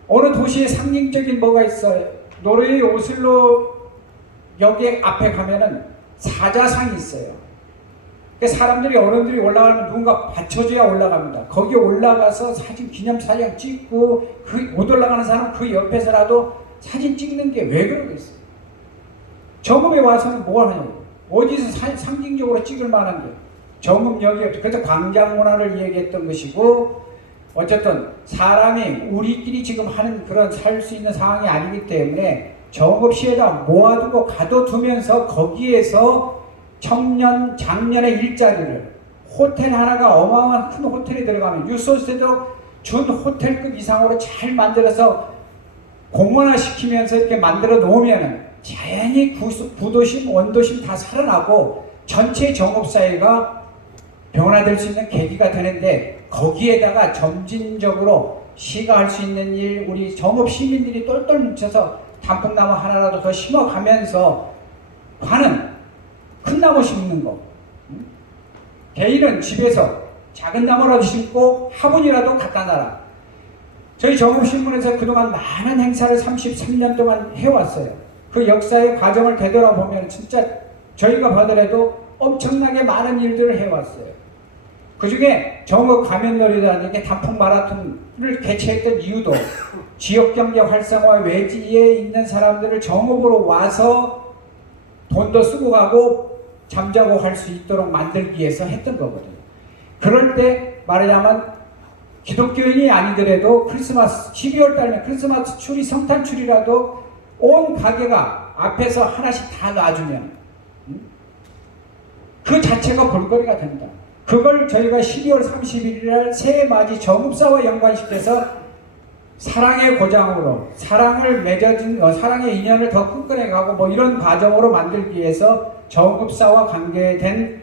어느 도시에 상징적인 뭐가 있어요? 노르웨이 오슬로 여기 앞에 가면은 사자상이 있어요. 그러니까 사람들이 어른들이 올라가면 누군가 받쳐줘야 올라갑니다. 거기 올라가서 사진 기념사진 찍고 못 올라가는 사람 그 옆에서라도 사진 찍는 게 왜 그러겠어요? 정읍에 와서는 뭘 하냐고. 어디서 상징적으로 찍을 만한 게 정읍역이 그래서 광장 문화를 얘기했던 것이고 어쨌든 사람이 우리끼리 지금 하는 그런 살 수 있는 상황이 아니기 때문에 정읍시에다 모아두고 가둬두면서 거기에서 청년, 장년의 일자리를 호텔 하나가 어마어마한 큰 호텔에 들어가면 유소세도 준 호텔급 이상으로 잘 만들어서 공원화 시키면서 이렇게 만들어 놓으면 자연히 부도심, 원도심 다 살아나고 전체 정업사회가 변화될 수 있는 계기가 되는데, 거기에다가 점진적으로 시가 할 수 있는 일, 우리 정업 시민들이 똘똘 뭉쳐서 단풍나무 하나라도 더 심어가면서 가는 큰 나무 심는 거. 개인은 집에서 작은 나무라도 심고 화분이라도 갖다 놔라. 저희 정읍신문에서 그동안 많은 행사를 33년 동안 해왔어요. 그 역사의 과정을 되돌아보면 진짜 저희가 보더라도 엄청나게 많은 일들을 해왔어요. 그 중에 정읍 가면놀이라는 게 단풍 마라톤을 개최했던 이유도 지역경제 활성화, 외지에 있는 사람들을 정읍으로 와서 돈도 쓰고 가고 잠자고 할 수 있도록 만들기 위해서 했던 거거든요. 그럴 때 말하자면 기독교인이 아니더라도 크리스마스 12월 달에 크리스마스 추리, 성탄 추리라도 온 가게가 앞에서 하나씩 다 놔주면 그 자체가 볼거리가 된다. 그걸 저희가 12월 31일 날 새해맞이 정읍사와 연관시켜서 사랑의 고장으로 사랑을 맺어진 사랑의 인연을 더 끈끈해가고 뭐 이런 과정으로 만들기 위해서 정읍사와 관계된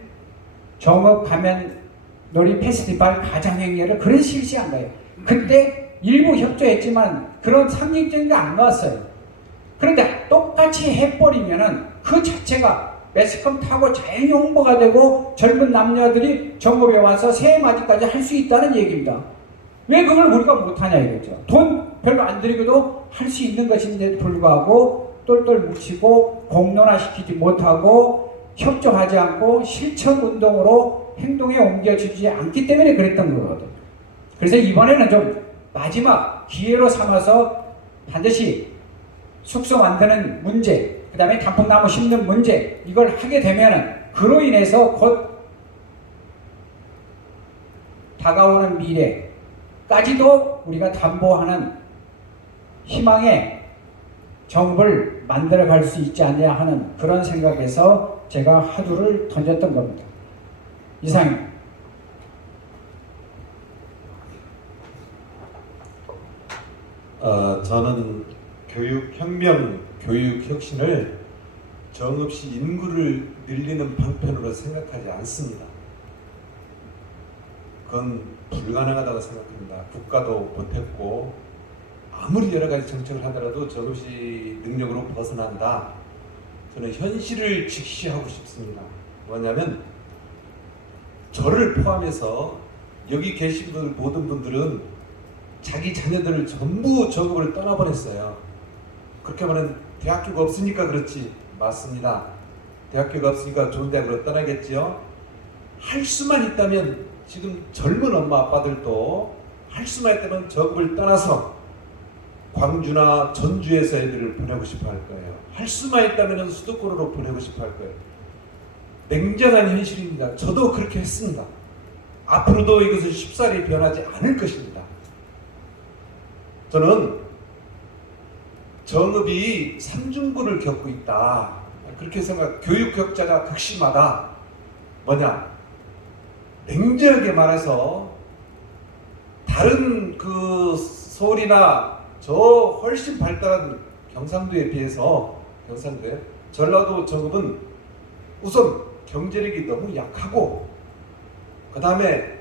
정읍 가면 놀이 페스티벌 가장행위를 그런 실시한 거예요. 그때 일부 협조했지만 그런 상징적인 게 안 나왔어요. 그런데 똑같이 해버리면은 그 자체가 매스컴 타고 자연히 홍보가 되고 젊은 남녀들이 정읍에 와서 새해맞이까지 할 수 있다는 얘기입니다. 왜 그걸 우리가 못하냐 이거죠. 돈 별로 안 들이고도 할 수 있는 것인데도 불구하고 똘똘 뭉치고 공론화시키지 못하고 협조하지 않고 실천운동으로 행동에 옮겨지지 않기 때문에 그랬던 거거든요. 그래서 이번에는 좀 마지막 기회로 삼아서 반드시 숙소 만드는 문제, 그 다음에 단풍나무 심는 문제, 이걸 하게 되면은 그로 인해서 곧 다가오는 미래까지도 우리가 담보하는 희망의 정읍을 만들어갈 수 있지 않냐 하는 그런 생각에서 제가 화두를 던졌던 겁니다. 이상입니다. 저는 교육혁명, 교육혁신을 정읍시 인구를 늘리는 방편으로 생각하지 않습니다. 그건 불가능하다고 생각합니다. 국가도 못했고 아무리 여러 가지 정책을 하더라도 정읍시 능력으로 벗어난다. 저는 현실을 직시하고 싶습니다. 뭐냐면 저를 포함해서 여기 계신 분 모든 분들은 자기 자녀들을 전부 정읍을 떠나보냈어요. 그렇게 말하면 대학교가 없으니까 그렇지. 맞습니다. 대학교가 없으니까 좋은 대학으로 떠나겠지요. 할 수만 있다면 지금 젊은 엄마 아빠들도 할 수만 있다면 정읍을 떠나서 광주나 전주에서 애들을 보내고 싶어 할 거예요. 할 수만 있다면 수도권으로 보내고 싶어 할 거예요. 냉정한 현실입니다. 저도 그렇게 했습니다. 앞으로도 이것은 쉽사리 변하지 않을 것입니다. 저는 정읍이 삼중고를 겪고 있다. 그렇게 생각, 교육 격차가 극심하다. 뭐냐? 냉정하게 말해서 다른 그 서울이나 저 훨씬 발달한 경상도에 비해서 경상도에 전라도 정읍은 우선 경제력이 너무 약하고 그 다음에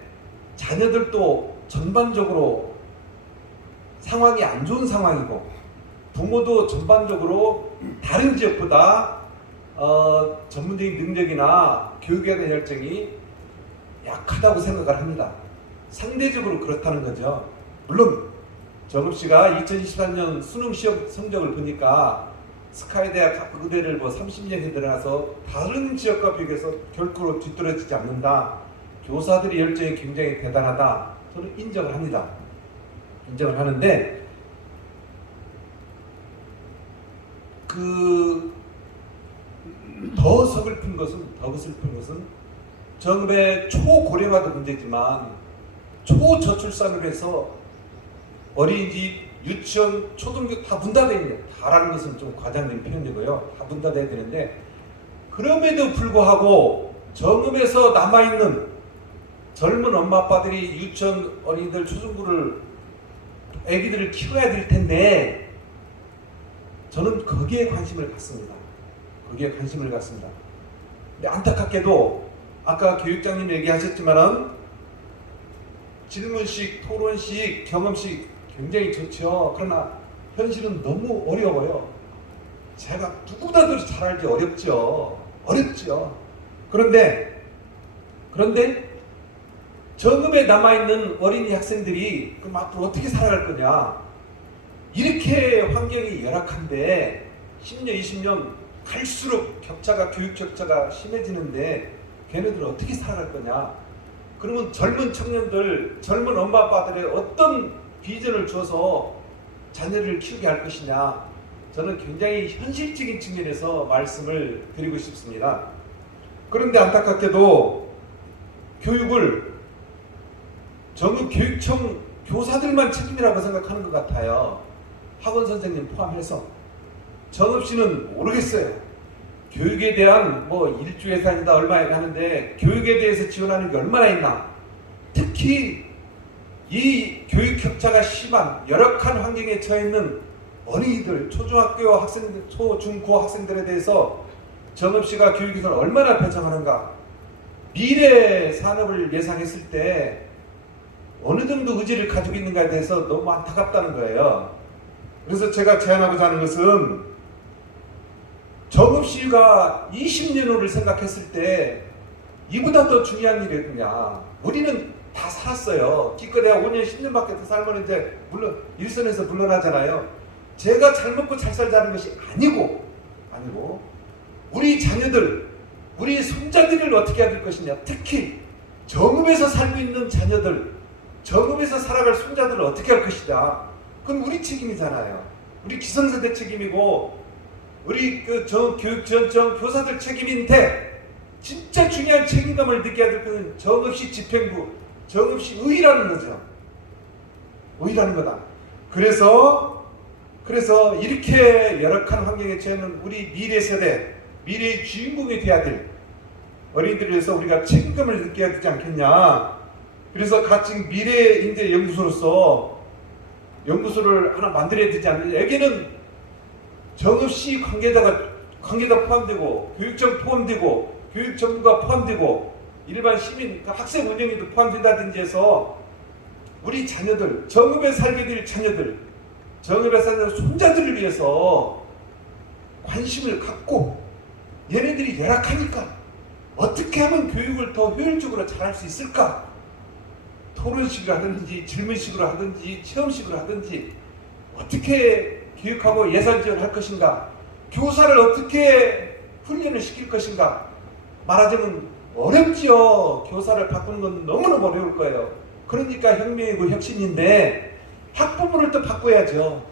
자녀들도 전반적으로 상황이 안 좋은 상황이고 부모도 전반적으로 다른 지역보다 전문적인 능력이나 교육에 대한 열정이 약하다고 생각을 합니다. 상대적으로 그렇다는 거죠. 물론 정읍시가 2023년 수능 시험 성적을 보니까 스카이대학 의대를 30년에 들어가서 다른 지역과 비교해서 결코 뒤떨어지지 않는다. 교사들의 열정이 굉장히 대단하다. 저는 인정을 합니다. 인정을 하는데 더 서글픈 것은 정읍의 초고령화도 문제지만 초저출산으로 해서 어린이집, 유치원, 초등교 다 문 닫아 있는, 다라는 것은 좀 과장된 표현이고요. 다 문 닫아야 되는데 그럼에도 불구하고 정읍에서 남아있는 젊은 엄마 아빠들이 유치원 어린이들 초중고를 애기들을 키워야 될 텐데 저는 거기에 관심을 갖습니다. 거기에 관심을 갖습니다. 근데 안타깝게도 아까 교육장님 얘기하셨지만은 질문식, 토론식, 경험식 굉장히 좋죠. 그러나 현실은 너무 어려워요. 제가 누구보다도 잘 알기 어렵죠. 어렵죠. 그런데 정읍에 남아있는 어린이 학생들이 그럼 앞으로 어떻게 살아갈 거냐. 이렇게 환경이 열악한데 10년, 20년 갈수록 교육 격차가 심해지는데 걔네들은 어떻게 살아갈 거냐. 그러면 젊은 청년들, 젊은 엄마 아빠들의 어떤 비전을 줘서 자녀를 키우게 할 것이냐. 저는 굉장히 현실적인 측면에서 말씀을 드리고 싶습니다. 그런데 안타깝게도 교육을 정읍교육청 교사들만 책임이라고 생각하는 것 같아요. 학원 선생님 포함해서. 정읍시는 모르겠어요. 교육에 대한 일주 예산이다 얼마에 하는데 교육에 대해서 지원하는 게 얼마나 있나. 특히 이 교육 격차가 심한 열악한 환경에 처해 있는 어린이들, 초중학교 학생들, 초중고 학생들에 대해서 정읍시가 교육에서는 얼마나 배정하는가. 미래 산업을 예상했을 때 어느 정도 의지를 가지고 있는가에 대해서 너무 안타깝다는 거예요. 그래서 제가 제안하고자 하는 것은 정읍시가 20년 후를 생각했을 때 이보다 더 중요한 일이 있느냐. 우리는 다 살았어요. 기껏해야 5년, 10년밖에 더 살면 이제 물론 일선에서 물러나잖아요. 제가 잘 먹고 잘 살자는 것이 아니고 우리 자녀들, 우리 손자들을 어떻게 해야 될 것이냐. 특히 정읍에서 살고 있는 자녀들, 정읍에서 살아갈 손자들을 어떻게 할 것이다. 그건 우리 책임이잖아요. 우리 기성세대 책임이고 우리 교육지원청 교사들 책임인데 진짜 중요한 책임감을 느껴야 될 것은 정읍시 집행부, 정읍시 의라는 거죠. 의라는 거다. 그래서 이렇게 열악한 환경에 처해있는 우리 미래 세대, 미래의 주인공이 돼야 될 어린이들에 대해서 우리가 책임감을 느껴야 되지 않겠냐. 그래서 같이 미래인재연구소로서 연구소를 하나 만들어야 되지 않느냐. 여기는 정읍시 관계자 포함되고 교육청 포함되고 교육정부가 포함되고 일반 시민, 학생 운영위도 포함된다든지 해서 우리 자녀들, 정읍에 살게 될 자녀들, 정읍에 사는 손자들을 위해서 관심을 갖고 얘네들이 열악하니까 어떻게 하면 교육을 더 효율적으로 잘할 수 있을까? 토론식으로 하든지 질문식으로 하든지 체험식으로 하든지 어떻게 교육하고 예산 지원할 것인가? 교사를 어떻게 훈련을 시킬 것인가? 말하자면 어렵지요. 교사를 바꾸는 건 너무너무 어려울 거예요. 그러니까 혁명이고 혁신인데 학부모를 또 바꿔야죠.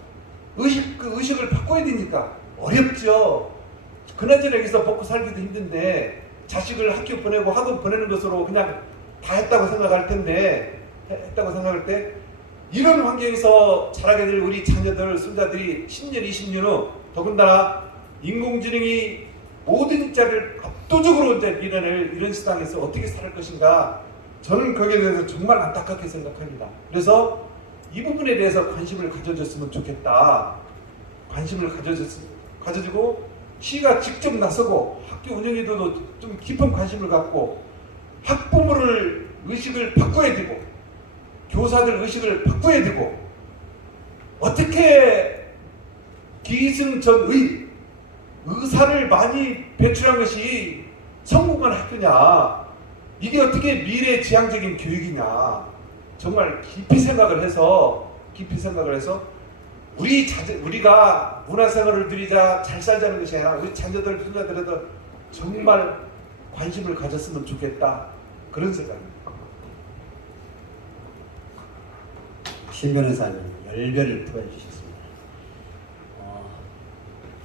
의식을 바꿔야 되니까 어렵죠. 그나저나 여기서 먹고 살기도 힘든데 자식을 학교 보내고 학원 보내는 것으로 그냥 다 했다고 생각할 때 이런 환경에서 자라게 될 우리 자녀들, 손자들이 10년, 20년 후 더군다나 인공지능이 모든 자를 압도적으로 이제 밀어낼 이런 시장에서 어떻게 살을 것인가. 저는 거기에 대해서 정말 안타깝게 생각합니다. 그래서 이 부분에 대해서 관심을 가져줬으면 좋겠다. 관심을 가져주고 시가 직접 나서고 학교 운영에도 좀 깊은 관심을 갖고 학부모를 의식을 바꿔야 되고 교사들 의식을 바꿔야 되고 어떻게 기승전 의사를 많이 배출한 것이 성공한 학교냐. 이게 어떻게 미래지향적인 교육이냐. 정말 깊이 생각을 해서 우리가 문화생활을 누리자 잘 살자는 것이 아니라 우리 자녀들, 손자들에도 정말 관심을 가졌으면 좋겠다. 그런 생각입니다. 신 변호사님 열변을 토해주셨습니다.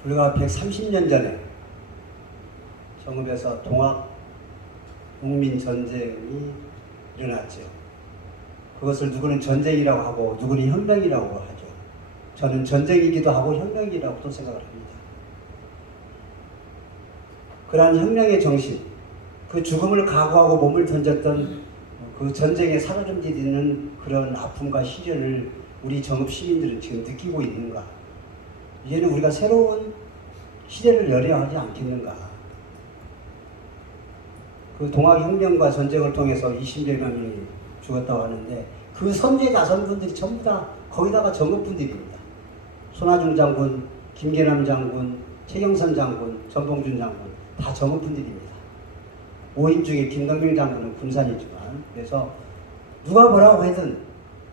불과 130년 전에 정읍에서 동학 국민 전쟁이 일어났죠. 그것을 누구는 전쟁이라고 하고 누구는 혁명이라고 하죠. 저는 전쟁이기도 하고 혁명이라고도 생각을 합니다. 그러한 혁명의 정신, 그 죽음을 각오하고 몸을 던졌던 그 전쟁에 살아름지는 그런 아픔과 시련을 우리 정읍 시민들은 지금 느끼고 있는가. 이제는 우리가 새로운 시대를 열어야 하지 않겠는가. 그 동학혁명과 전쟁을 통해서 20여 명이 죽었다고 하는데 그 선제 나선분들이 전부 다 거기다가 정읍분들입니다. 손아중 장군, 김계남 장군, 최경선 장군, 전봉준 장군 다 정읍분들입니다. 5인 중에 김덕명 장군은 군산이지만 그래서 누가 뭐라고 하든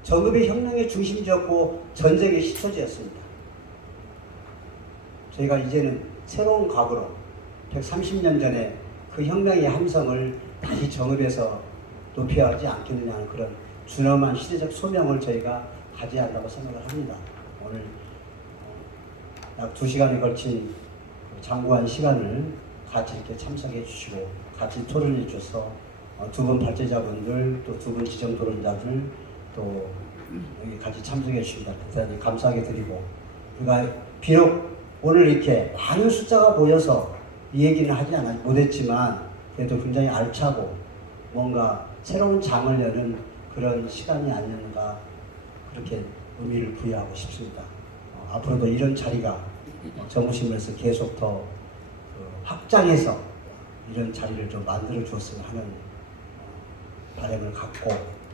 정읍의 혁명의 중심지였고 전쟁의 시초지였습니다. 저희가 이제는 새로운 각오로 130년 전에 그 혁명의 함성을 다시 정읍에서 높여야 하지 않겠느냐는 그런 준엄한 시대적 소명을 저희가 가져야 한다고 생각을 합니다. 오늘 약 2시간에 걸친 장구한 시간을 같이 이렇게 참석해 주시고 같이 토론해 주셔서 두 분 발제자분들 또 두 분 지정 토론자들 또 여기 같이 참석해 주십니다. 대단히 감사하게 드리고 우리가 비록 오늘 이렇게 많은 숫자가 모여서 이 얘기는 하지 못했지만 그래도 굉장히 알차고 뭔가 새로운 장을 여는 그런 시간이 아니었는가 그렇게 의미를 부여하고 싶습니다. 앞으로도 이런 자리가 정부신문에서 계속 더 확장해서 이런 자리를 좀 만들어 주었으면 하는 바람을 갖고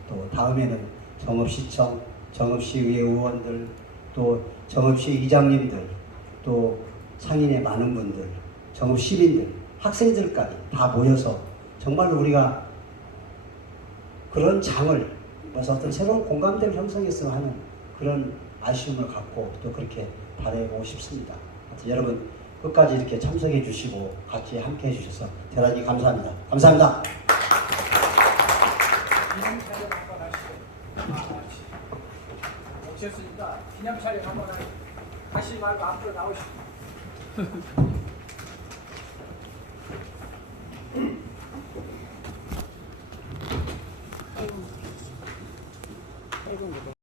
또 다음에는 정읍시청, 정읍시의회 의원들 또 정읍시 이장님들 또 상인의 많은 분들 정읍 시민들 학생들까지 다 모여서 정말로 우리가 그런 장을 그래서 어떤 새로운 공감대를 형성했으면 하는 그런 아쉬움을 갖고 또 그렇게 바라보고 싶습니다. 여러분 끝까지 이렇게 참석해 주시고 같이 함께 해 주셔서 대단히 감사합니다. 감사합니다. 기념 촬영 한번 하시죠. 오셨으니까 기념 촬영 한번 하시죠. 다시 말고 앞으로 나오시죠. 아이고.